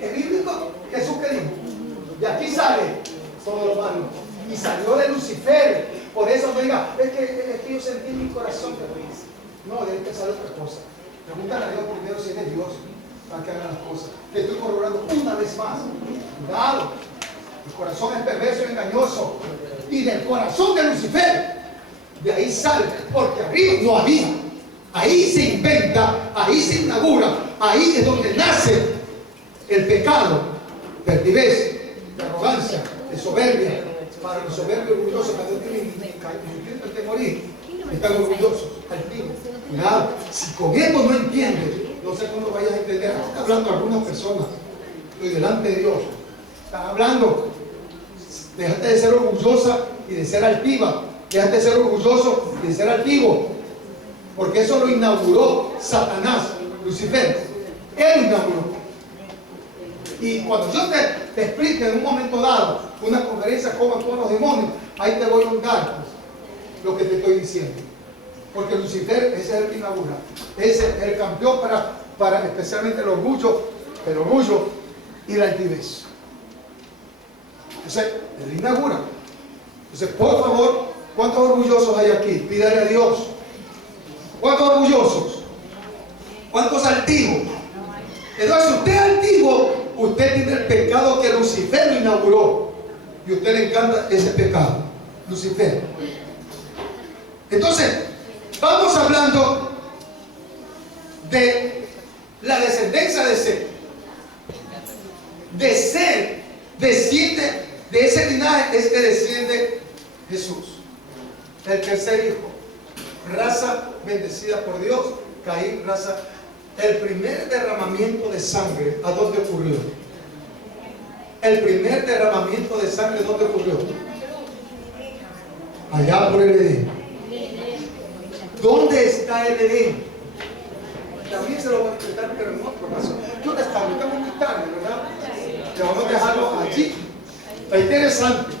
Es bíblico, Jesús que dijo. De aquí sale todo lo malo. Y salió de Lucifer. Por eso no diga, es que yo sentí en mi corazón que lo hice. No, de ahí te sale otra cosa. Preguntan a Dios primero si es Dios para que hagan las cosas. Te estoy corroborando una vez más. Cuidado. El corazón es perverso y engañoso. Y del corazón de Lucifer, de ahí sale, porque arriba no había. Ahí se inventa, ahí se inaugura, ahí es donde nace el pecado, de altivez, de arrogancia, de soberbia. Para los soberbios orgullosos, cuando tienen que morir, están orgullosos, altivos. Cuidado, si con esto no entiendes, no sé cómo vayas a entender. Está hablando a algunas personas, estoy delante de Dios. Están hablando, déjate de ser orgullosa y de ser altiva. Déjate de ser orgulloso y de ser altivo. Porque eso lo inauguró Satanás, Lucifer. Él inauguró. Y cuando yo te explique en un momento dado una conferencia como con los demonios, ahí te voy a dar lo que te estoy diciendo. Porque Lucifer ese es el que inaugura. Ese es el campeón para especialmente el orgullo y la altivez. Entonces, él inaugura. Entonces, por favor, ¿cuántos orgullosos hay aquí? Pídale a Dios. ¿Cuántos orgullosos? ¿Cuántos altivos? Entonces, si usted es altivo, usted tiene el pecado que Lucifer lo inauguró. Y a usted le encanta ese pecado, Lucifer. Entonces, vamos hablando de la descendencia de Seth. De Seth desciende, de ese linaje es que desciende Jesús, el tercer hijo, raza bendecida por Dios. Caín, raza. El primer derramamiento de sangre, ¿a dónde ocurrió? El primer derramamiento de sangre, ¿dónde ocurrió? Allá por el Edén. ¿Dónde está el Edén? También se lo voy a explicar, pero en otro caso. Yo te estaba buscando muy tarde, ¿verdad? Te vamos a dejarlo allí. Está interesante.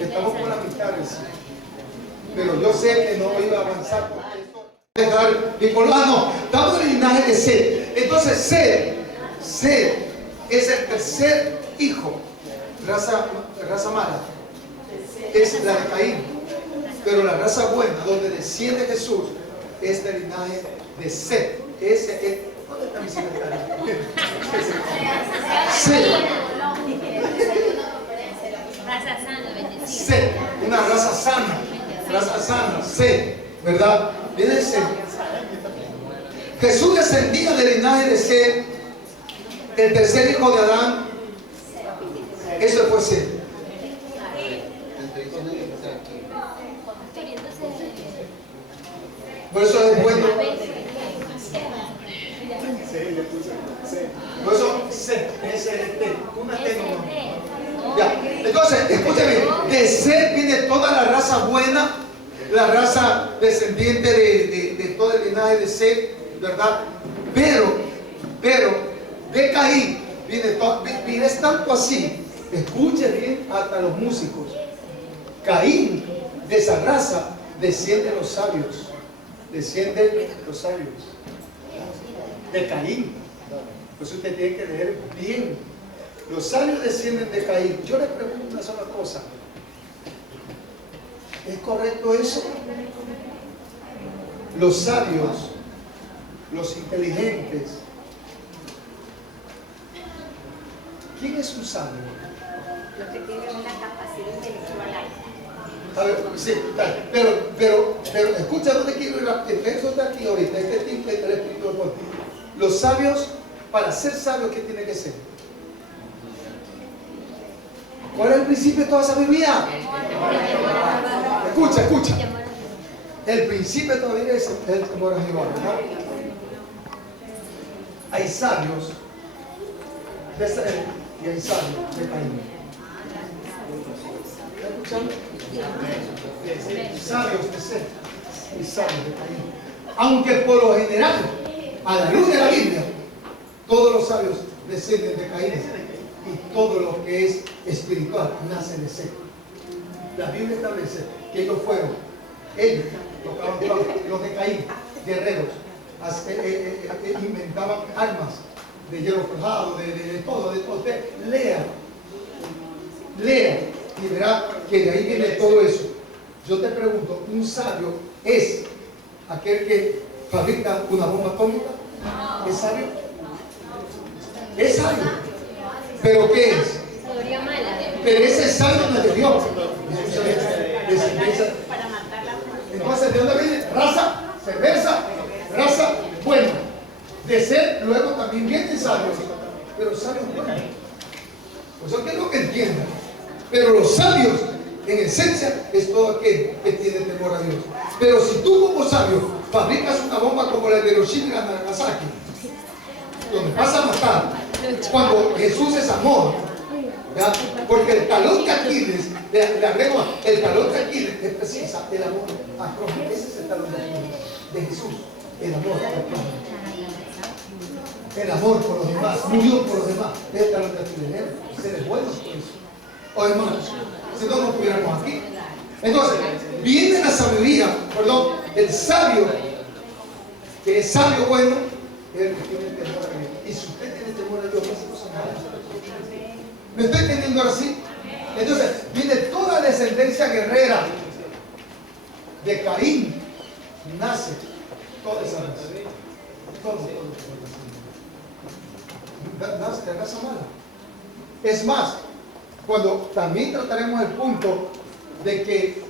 Estamos por la mitad del siglo. Pero yo sé que no iba a avanzar porque esto dejar Nicolás, no. Estamos en el linaje de Seth. Entonces Seth es el tercer hijo, raza mala. Es la de Caín. Pero la raza buena, donde desciende Jesús, es del linaje de Seth. Ese es. ¿Dónde está mi secretario? Seth. Raza sana, bendecida. Seth, una raza sana, Seth, ¿verdad? Viene Seth. Jesús descendía del linaje de Seth, el tercer hijo de Adán. Eso fue Seth. Por eso es bueno. Por eso Seth, una T no. Ya. Entonces, escúchame, de Seth viene toda la raza buena, la raza descendiente de todo el linaje de Seth, ¿verdad? Pero de Caín viene todo, viene es tanto así, escuche bien hasta los músicos. Caín, de esa raza, descienden los sabios. Descienden los sabios. De Caín. Pues usted tiene que leer bien. Los sabios descienden de Caín. Yo le pregunto una sola cosa. ¿Es correcto eso? Los sabios, los inteligentes. ¿Quién es un sabio? Los que tienen una capacidad intelectual alta. A ver, sí, pero escucha dónde quiero ir. Eso está aquí ahorita. Este tipo de espíritu. Los sabios, para ser sabios, ¿qué tiene que ser? ¿Cuál es el principio de toda sabiduría? Escucha. El principio de toda sabiduría es el temor a Jehová, ¿verdad? Hay sabios de Seth y hay sabios de Caín. ¿Está escuchando? Sabios de Seth y sabios de Caín. Aunque por lo general, a la luz de la Biblia, todos los sabios descienden de Caín y todo lo que es espiritual nace de Seth. La Biblia establece que ellos tocaban flauta, los de Caín, guerreros, inventaban armas de hierro forjado, de todo. Usted lea y verá que de ahí viene todo eso. Yo te pregunto, ¿un sabio es aquel que fabrica una bomba atómica? ¿Es sabio? Es sabio. ¿Pero qué es? Pero ese sabio no es de Dios. Entonces, ¿de dónde viene? Raza perversa, raza buena. De ser, luego también vienen sabios, pero sabios buenos. Pues eso que es lo que entiendan. Pero los sabios, en esencia, es todo aquel que tiene temor a Dios. Pero si tú como sabio fabricas una bomba como la de Hiroshima y Nagasaki, donde vas a matar, cuando Jesús es amor, ¿verdad? Porque el talón de Aquiles, le agrego, el talón de Aquiles es precisa el amor a prójimo. Ese es el talón de Aquiles de Jesús, el amor al prójimo. El amor por los demás, murió por los demás. Es el talón de Aquiles, seres buenos por eso. O hermanos, si no, no estuviéramos aquí. Entonces, viene la sabiduría, perdón, el sabio, que es sabio bueno, es el que tiene temor a Dios. Y si usted tiene temor a Dios, no se cosa nada. ¿Me estoy entendiendo así? Entonces, viene toda descendencia guerrera de Caín, nace toda esa raza. Nace de raza mala. Es más, cuando también trataremos el punto de que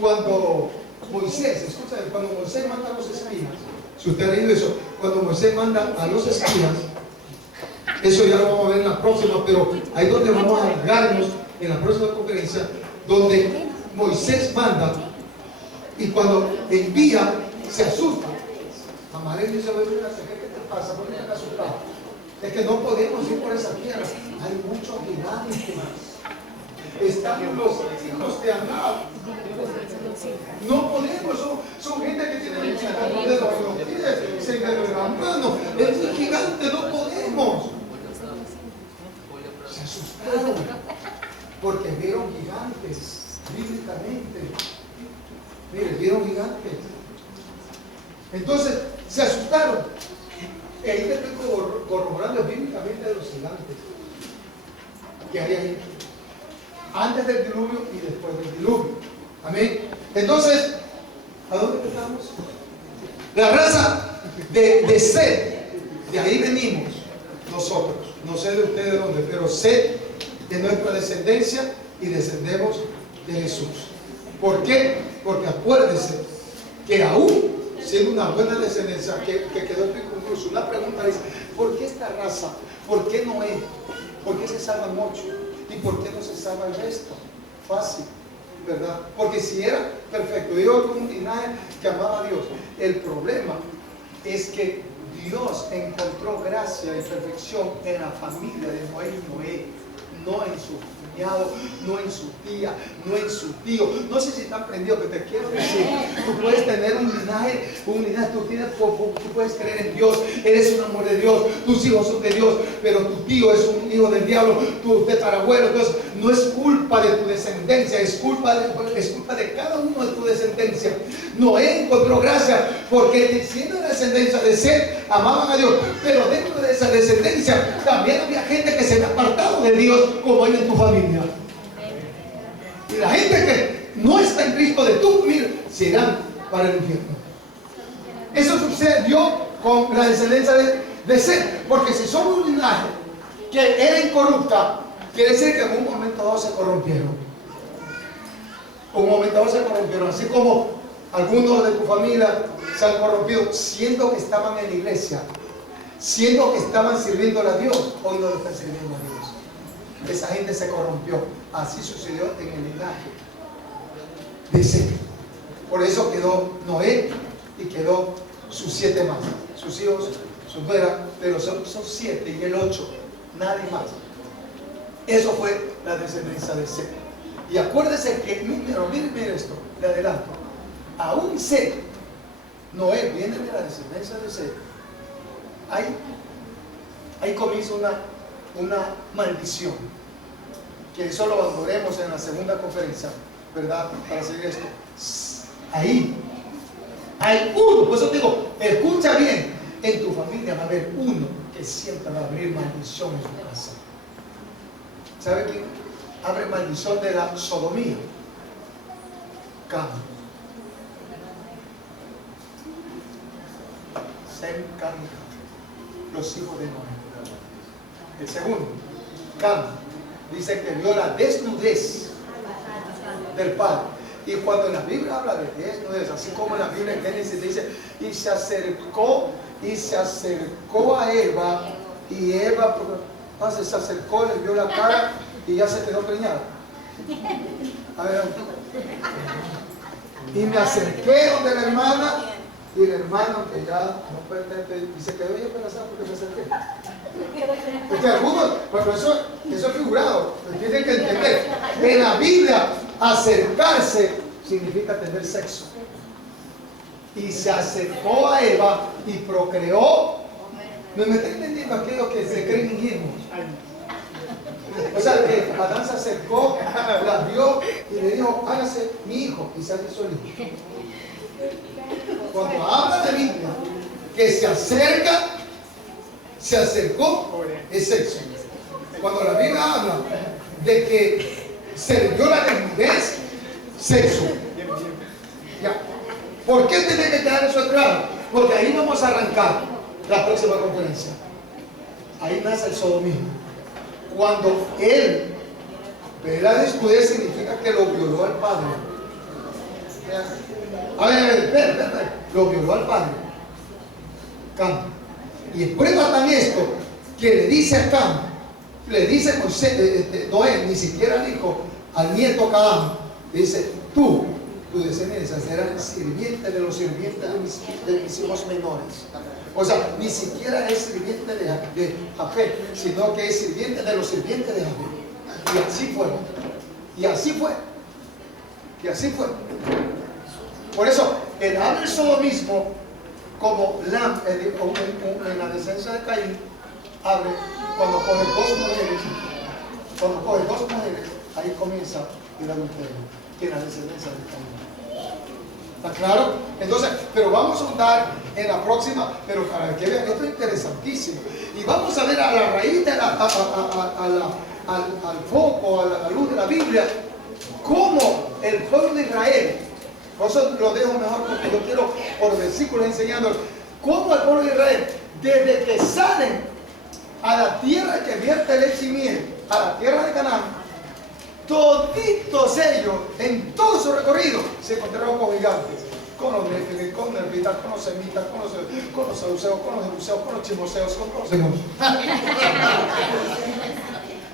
cuando Moisés, escucha, cuando Moisés manda a los espías, si usted ha leído eso, cuando Moisés manda a los espías, eso ya lo vamos a ver en la próxima, pero ahí es donde vamos a alargarnos en la próxima conferencia, donde Moisés manda y cuando envía se asusta. Amaré dice, ¿qué te pasa? ¿Por qué te asustado? Es que no podemos ir por esa tierra. Hay muchos gigantes. Están los hijos de Aná. No podemos, son gente que tiene el dedos de los pies, se de la mano. Es gigante, no podemos. Se asustaron porque vieron gigantes, bíblicamente. Miren, vieron gigantes. Entonces se asustaron. Y ahí te estoy corroborando bíblicamente de los gigantes que hay ahí, antes del diluvio y después del diluvio. Amén. Entonces, ¿a dónde estamos? La raza de Set, de ahí venimos nosotros. No sé de ustedes de dónde, pero Set es nuestra descendencia y descendemos de Jesús. ¿Por qué? Porque acuérdense que aún siendo una buena descendencia que quedó inconcluso, una pregunta dice, ¿por qué esta raza? ¿Por qué Noé? ¿Por qué se salvan 8? ¿Y por qué no se salva el resto? Fácil, ¿verdad? Porque si era perfecto, yo con un linaje que amaba a Dios, el problema es que Dios encontró gracia y perfección en la familia de Noé y Noé, no en su cuñado, no en su tía, no en su tío. No sé si están prendidos, pero te quiero decir, tú puedes tener un linaje, tú puedes creer en Dios, eres un amor de Dios, tus hijos son de Dios, pero tu tío es un hijo del diablo, tu tatarabuelo. Entonces no es culpa de tu descendencia, es culpa de cada uno de tu descendencia. Noé encontró gracia porque siendo la descendencia de Set, amaban a Dios, pero dentro de esa descendencia también había gente que se había apartado de Dios, como hay en tu familia. Y la gente que no está en Cristo de tu familia se irán para el infierno. Eso sucedió con la descendencia de Set, porque si son un linaje que era incorrupta, quiere decir que en un momento dado se corrompieron. En un momento dado se corrompieron, así como algunos de tu familia se han corrompido siendo que estaban en la iglesia, siendo que estaban sirviendo a Dios, hoy no le están sirviendo a Dios. Esa gente se corrompió. Así sucedió en el linaje de Set. Por eso quedó Noé y quedó sus 7 más, sus hijos, su nuera, pero son 7 y el 8, nadie más. Eso fue la descendencia de Set. Y acuérdese que, mire esto, le adelanto, aún Set, Noé viene de la descendencia de Set. Ahí comienza una maldición. que eso lo valoremos en la segunda conferencia, ¿verdad? Para seguir esto. Ahí hay uno, por eso te digo, escucha bien, en tu familia va a haber uno que siempre va a abrir maldición en tu casa. ¿Sabe quién abre maldición de la sodomía? Cam. Sem, Cam, los hijos de Noé. El segundo, Cam, dice que vio la desnudez del padre. Y cuando en la Biblia habla de desnudez, así como en la Biblia en Génesis dice, y se acercó a Eva, y Eva se acercó, le vio la cara y ya se quedó preñada. A ver, y me acerqué donde la hermana, y el hermano que ya no puede tener, y se quedó ella embarazada porque me acerqué. Porque algunos, bueno, eso es figurado, tienen que entender. En la Biblia, acercarse significa tener sexo. Y se acercó a Eva y procreó. ¿No me está entendiendo aquello que se creen ingenuos? O sea, que Adán se acercó, la vio y le dijo, hágase mi hijo, y se hizo el hijo. Cuando habla de Biblia, que se acercó, es sexo. Cuando la Biblia habla de que se le dio la desnudez, sexo. Ya. ¿Por qué tiene que quedar eso claro? Porque ahí vamos a arrancar la próxima conferencia. Ahí nace el sodomismo. Cuando él ve la desnudez, significa que lo violó al padre. A ver, espera. Lo violó al padre. Cam. Y prueba tan esto que le dice a Cam, le dice Noé, ni siquiera dijo al nieto Cam, le dice, tu descendencia será sirviente de los sirvientes de mis hijos menores. O sea, ni siquiera es sirviente de Jafet, sino que es sirviente de los sirvientes de Jafet. Y así fue. Y así fue. Y así fue. Por eso, el habla sodomismo como en la descendencia de Caín, abre cuando coge dos mujeres, ahí comienza el adulterio, que es la descendencia de Caín. ¿Está claro? Entonces, pero vamos a andar en la próxima, pero para que vean, esto es interesantísimo. Y vamos a ver a la raíz de al foco, a la luz de la Biblia, cómo el pueblo de Israel, por eso lo dejo mejor porque yo quiero por versículos enseñándoles, cómo el pueblo de Israel, desde que salen a la tierra que vierte leche y miel, a la tierra de Canaán, toditos ellos, en todo su recorrido, se encontraron con gigantes, con los nefilim, con los nervitas, con los semitas, con los saduceos, con los jebuseos, con los chimoseos, con todos los demonios.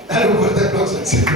Dale un fuerte aplauso al Señor.